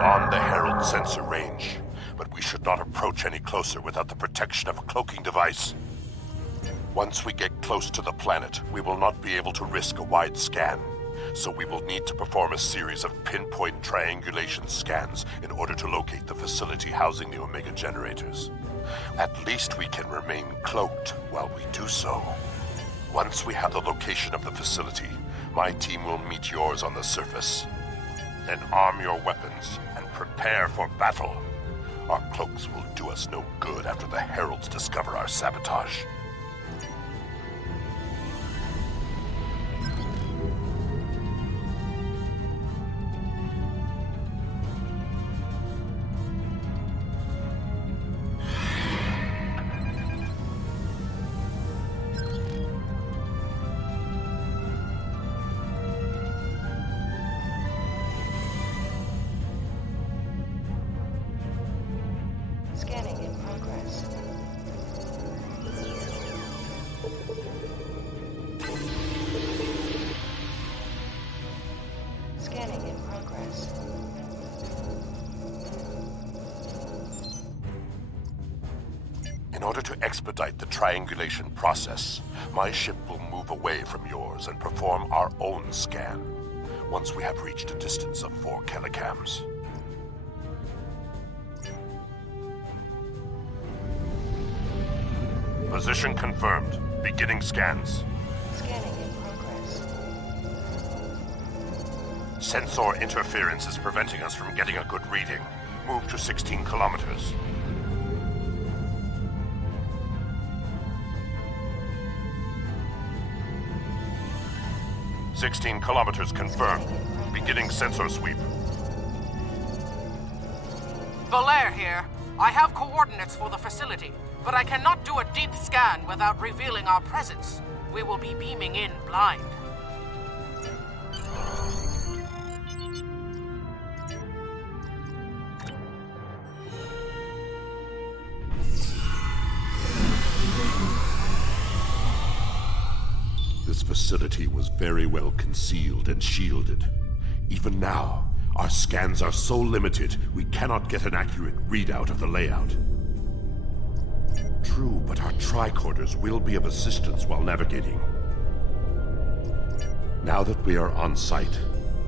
beyond the Herald sensor range, but we should not approach any closer without the protection of a cloaking device. Once we get close to the planet, we will not be able to risk a wide scan, so we will need to perform a series of pinpoint triangulation scans in order to locate the facility housing the Omega generators. At least we can remain cloaked while we do so. Once we have the location of the facility, my team will meet yours on the surface. Then arm your weapons and prepare for battle. Our cloaks will do us no good after the Heralds discover our sabotage. Scanning in progress. Scanning in progress. In order to expedite the triangulation process, my ship will move away from yours and perform our own scan once we have reached a distance of 4 kilocams. Position confirmed. Beginning scans. Scanning in progress. Sensor interference is preventing us from getting a good reading. Move to 16 kilometers. "16 kilometers confirmed. Beginning sensor sweep." Belair here. I have coordinates for the facility, but I cannot do a deep scan without revealing our presence. We will be beaming in blind. This facility was very well concealed and shielded. Even now, our scans are so limited, we cannot get an accurate readout of the layout. True, but our tricorders will be of assistance while navigating. Now that we are on site,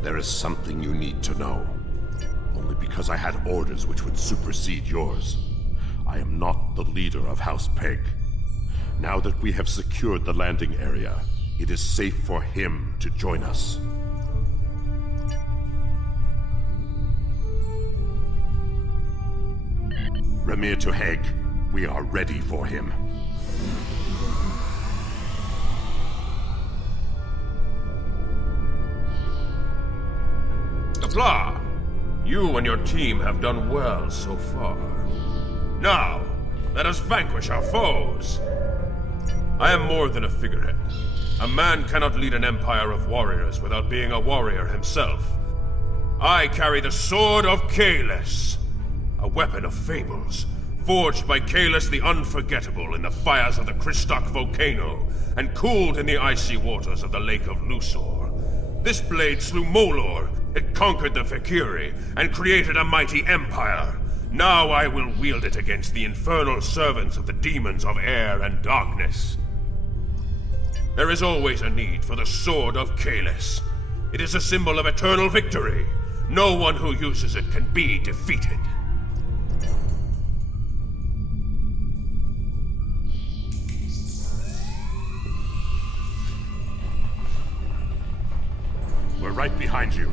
there is something you need to know. Only because I had orders which would supersede yours. I am not the leader of House Peg. Now that we have secured the landing area, it is safe for him to join us. Remir to Haig. We are ready for him. Blah! You and your team have done well so far. Now, let us vanquish our foes. I am more than a figurehead. A man cannot lead an empire of warriors without being a warrior himself. I carry the Sword of Kahless, a weapon of fables, forged by Kahless the Unforgettable in the fires of the Kristok volcano, and cooled in the icy waters of the Lake of Luthor. This blade slew Molor, it conquered the Fakiri, and created a mighty empire. Now I will wield it against the infernal servants of the demons of air and darkness. There is always a need for the Sword of Kahless. It is a symbol of eternal victory. No one who uses it can be defeated. We're right behind you.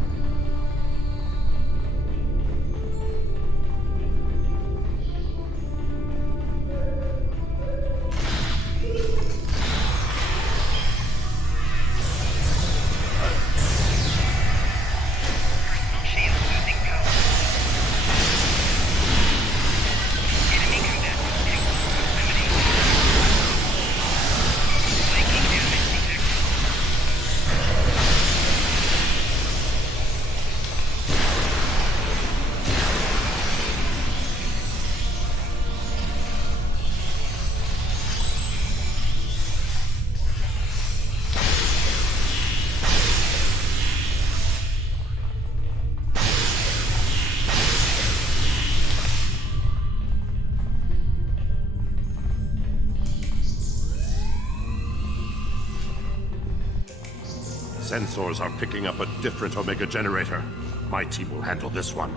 sensors are picking up a different Omega generator. My team will handle this one.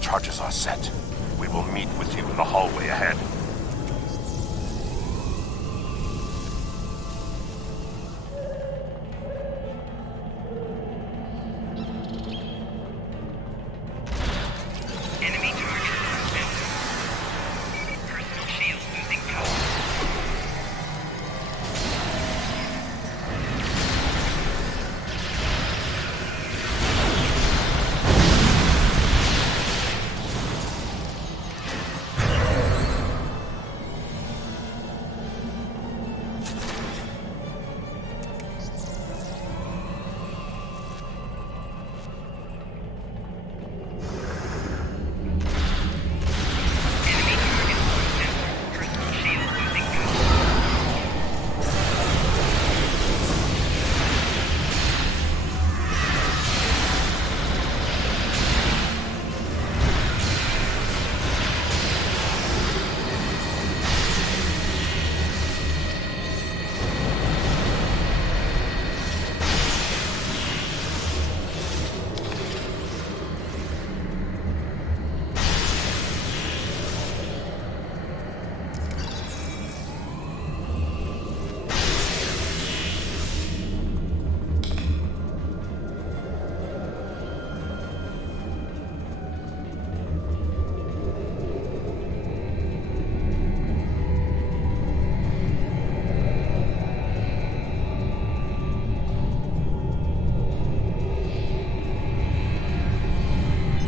Charges are set. We will meet with you in the hallway ahead. Enemy target detected. Personal shields losing power.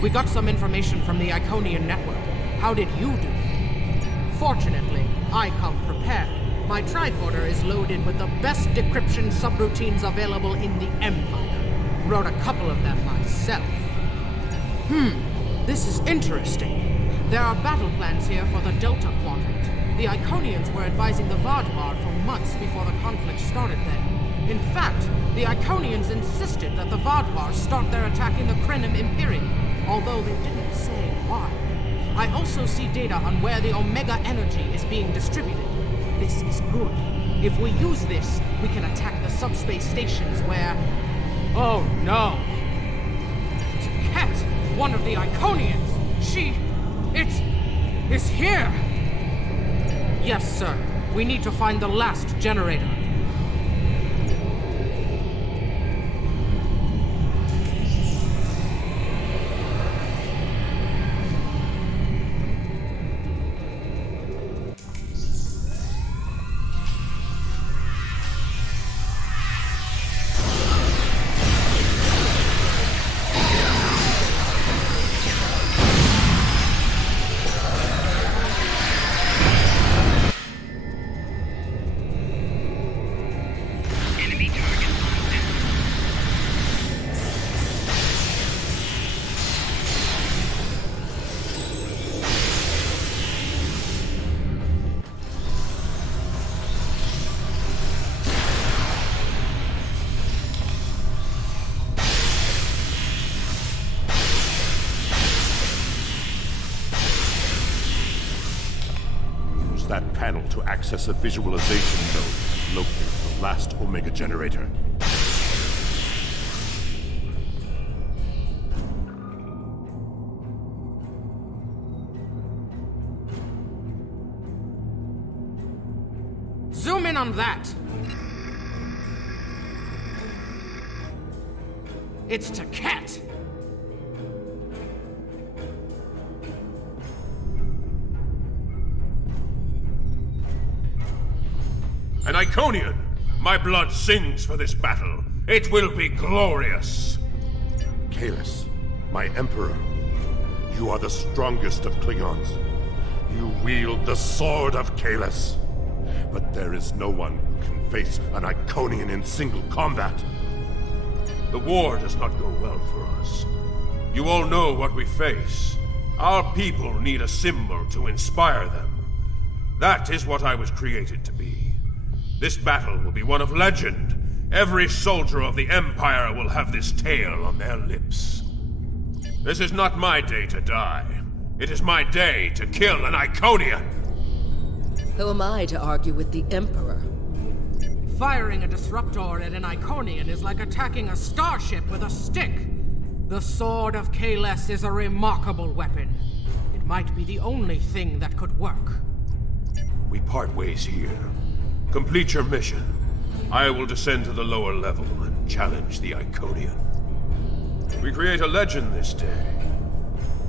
We got some information from the Iconian network. How did you do it? Fortunately, I come prepared. My tricorder is loaded with the best decryption subroutines available in the Empire. Wrote a couple of them myself. This is interesting. There are battle plans here for the Delta Quadrant. The Iconians were advising the Vadvar for months before the conflict started there. In fact, the Iconians insisted that the Vadvar start their attack in the Krenim Imperium, although they didn't say why. I also see data on where the Omega energy is being distributed. This is good. If we use this, we can attack the subspace stations where... Oh no! It's Ket, one of the Iconians! It is here! Yes, sir. We need to find the last generator. that panel to access a visualization node. Locate the last Omega generator. Zoom in on that. It's Taket. An Iconian! My blood sings for this battle. It will be glorious! Kahless, my Emperor, you are the strongest of Klingons. You wield the sword of Kahless. But there is no one who can face an Iconian in single combat. The war does not go well for us. You all know what we face. Our people need a symbol to inspire them. That is what I was created to be. This battle will be one of legend. Every soldier of the Empire will have this tale on their lips. This is not my day to die. It is my day to kill an Iconian! Who am I to argue with the Emperor? Firing a disruptor at an Iconian is like attacking a starship with a stick. The Sword of Kahless is a remarkable weapon. It might be the only thing that could work. We part ways here. Complete your mission. I will descend to the lower level and challenge the Iconian. We create a legend this day.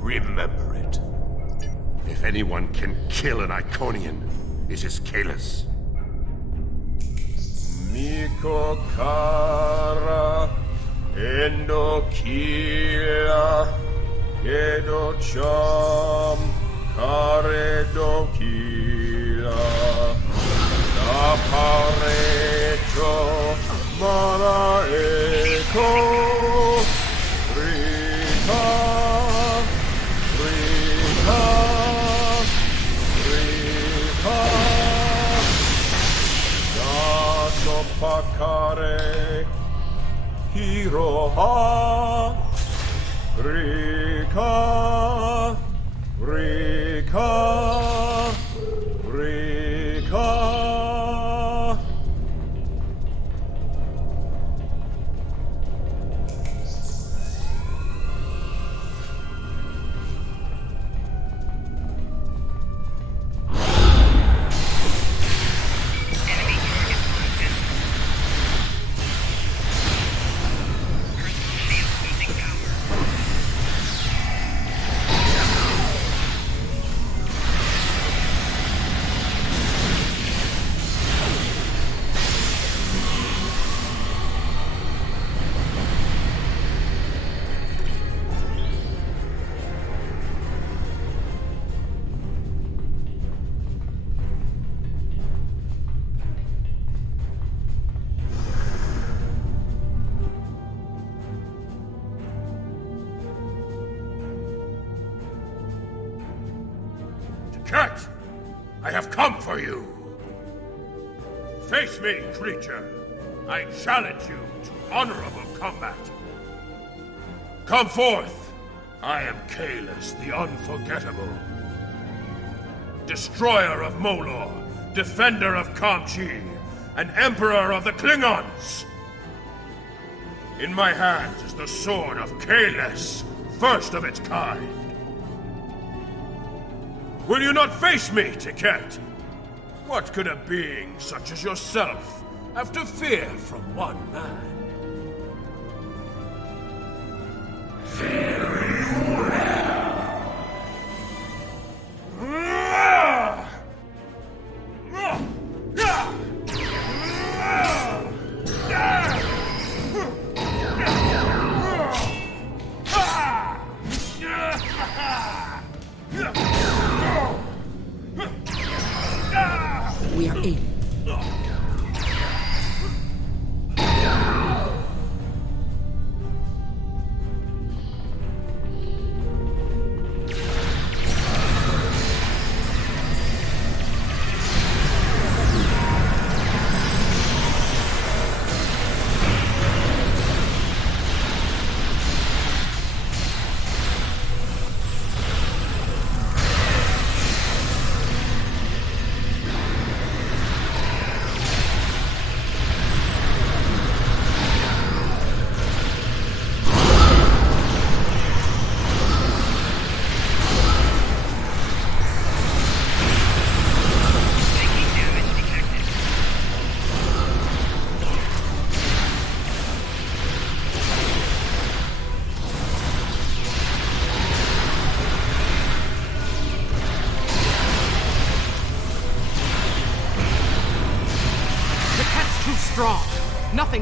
Remember it. If anyone can kill an Iconian, it is Kahless. Miko kara endo kila edo cham kare do kila da parecho mara eko rika Pakare Hiroha Rika Rika Rika. Cat, I have come for you. Face me, creature. I challenge you to honorable combat. Come forth. I am Kahless, the Unforgettable. Destroyer of Molor, defender of Kamchi, and Emperor of the Klingons. In my hands is the sword of Kahless, first of its kind. Will you not face me, Taket? What could a being such as yourself have to fear from one man? Fear you We are in.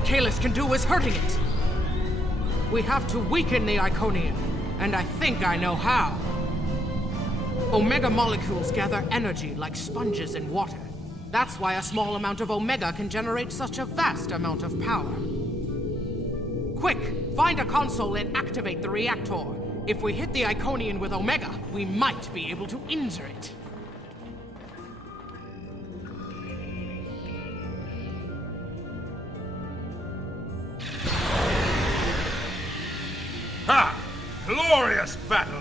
Kalis can do is hurting it. We have to weaken the Iconian, and I think I know how. Omega molecules gather energy like sponges in water. That's why a small amount of Omega can generate such a vast amount of power. Quick, find a console and activate the reactor. If we hit the Iconian with Omega, we might be able to injure it. Ha! Glorious battle!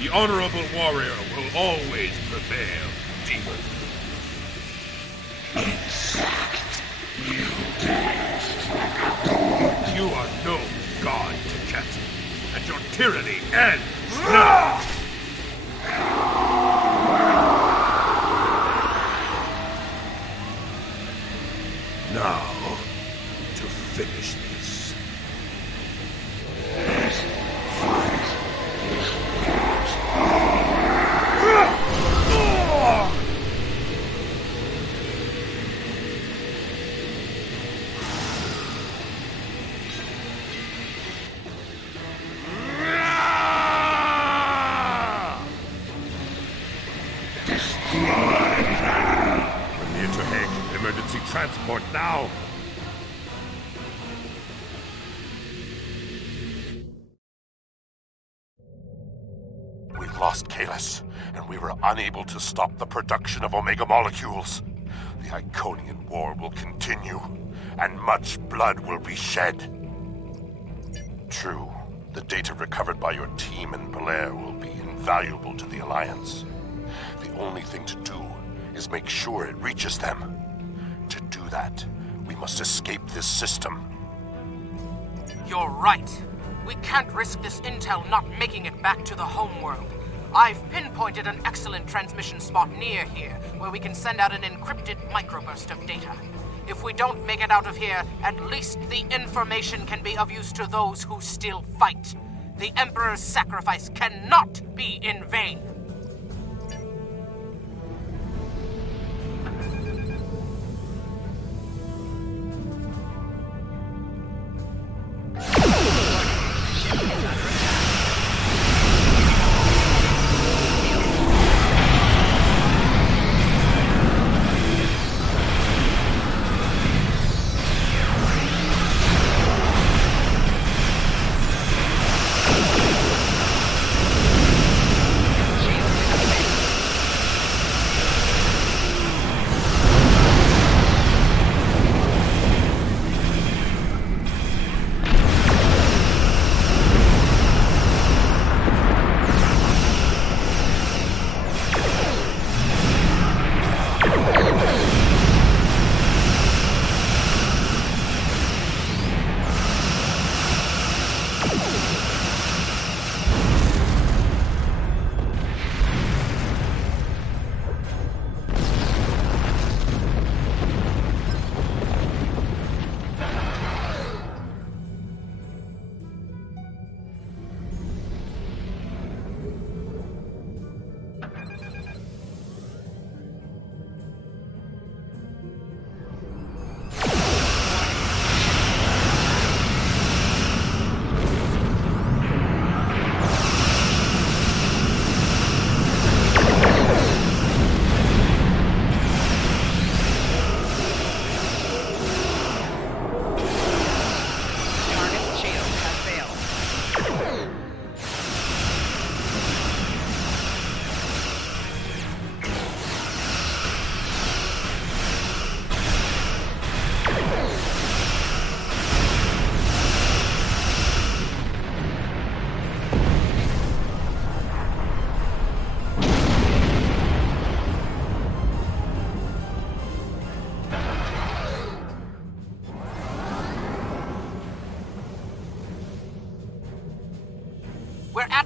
The honorable warrior will always prevail, demon. You are no god, Tiket, and your tyranny ends now! Now, to finish this. Emergency transport now! We lost Kalis, and we were unable to stop the production of Omega molecules. The Iconian War will continue, and much blood will be shed. True, the data recovered by your team in Belair will be invaluable to the Alliance. The only thing to do is make sure it reaches them. To do that, we must escape this system. You're right. We can't risk this intel not making it back to the homeworld. I've pinpointed an excellent transmission spot near here, where we can send out an encrypted microburst of data. If we don't make it out of here, at least the information can be of use to those who still fight. The Emperor's sacrifice cannot be in vain.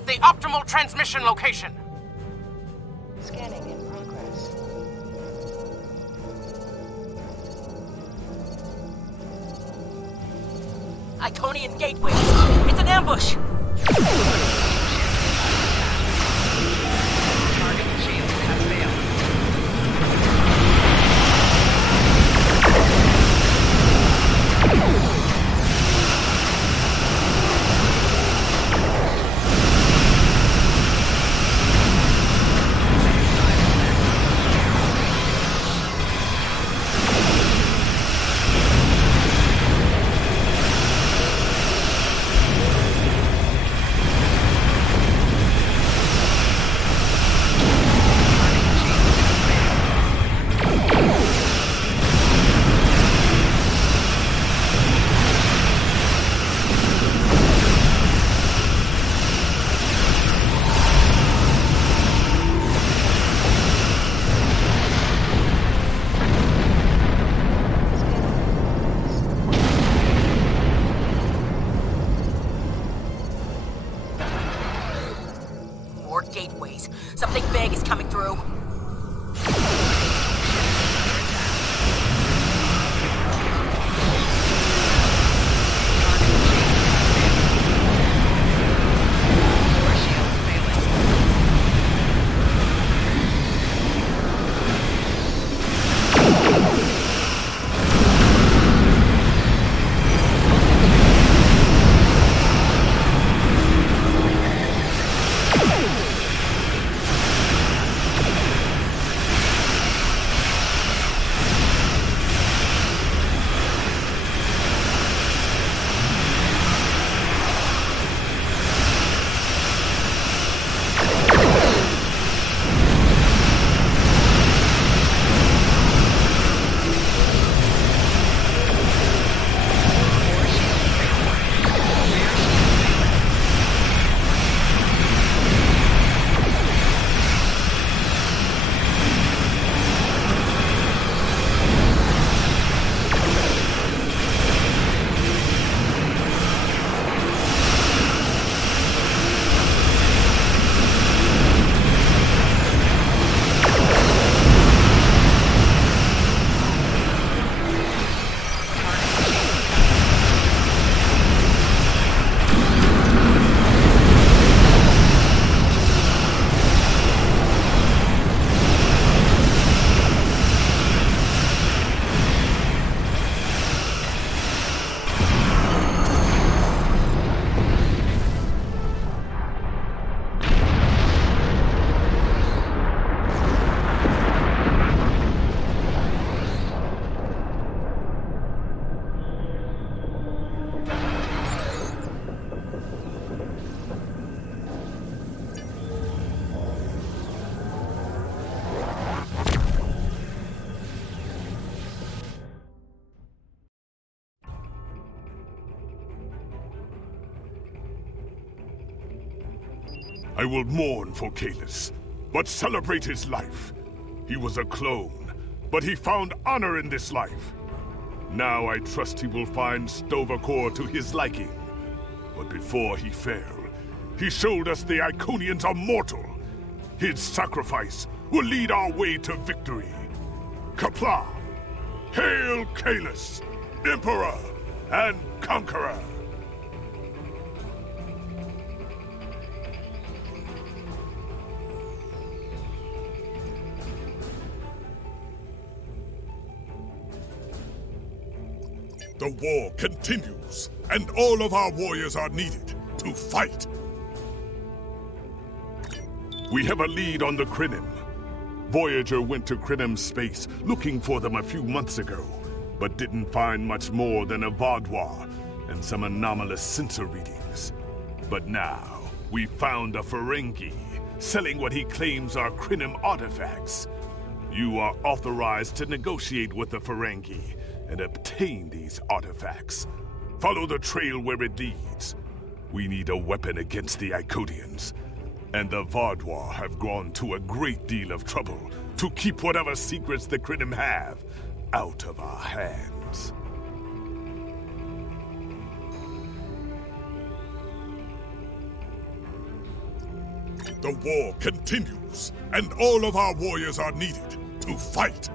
the optimal transmission location. Scanning in progress. Iconian gateway. It's an ambush! Target shield has failed. More gateways. Something big is coming through. I will mourn for Kalis, but celebrate his life. He was a clone, but he found honor in this life. Now I trust he will find Sto-vo-kor to his liking. But before he fell, he showed us the Iconians are mortal. His sacrifice will lead our way to victory. Qapla'! Hail Kalis, Emperor and Conqueror! The war continues, and all of our warriors are needed to fight. We have a lead on the Krynim. Voyager went to Krynim space looking for them a few months ago, but didn't find much more than a Vaadwaur and some anomalous sensor readings. But now, we found a Ferengi selling what he claims are Krynim artifacts. You are authorized to negotiate with the Ferengi and obtain these artifacts. Follow the trail where it leads. We need a weapon against the Iconians, and the Vaadwaur have gone to a great deal of trouble to keep whatever secrets the Krynim have out of our hands. The war continues, and all of our warriors are needed to fight.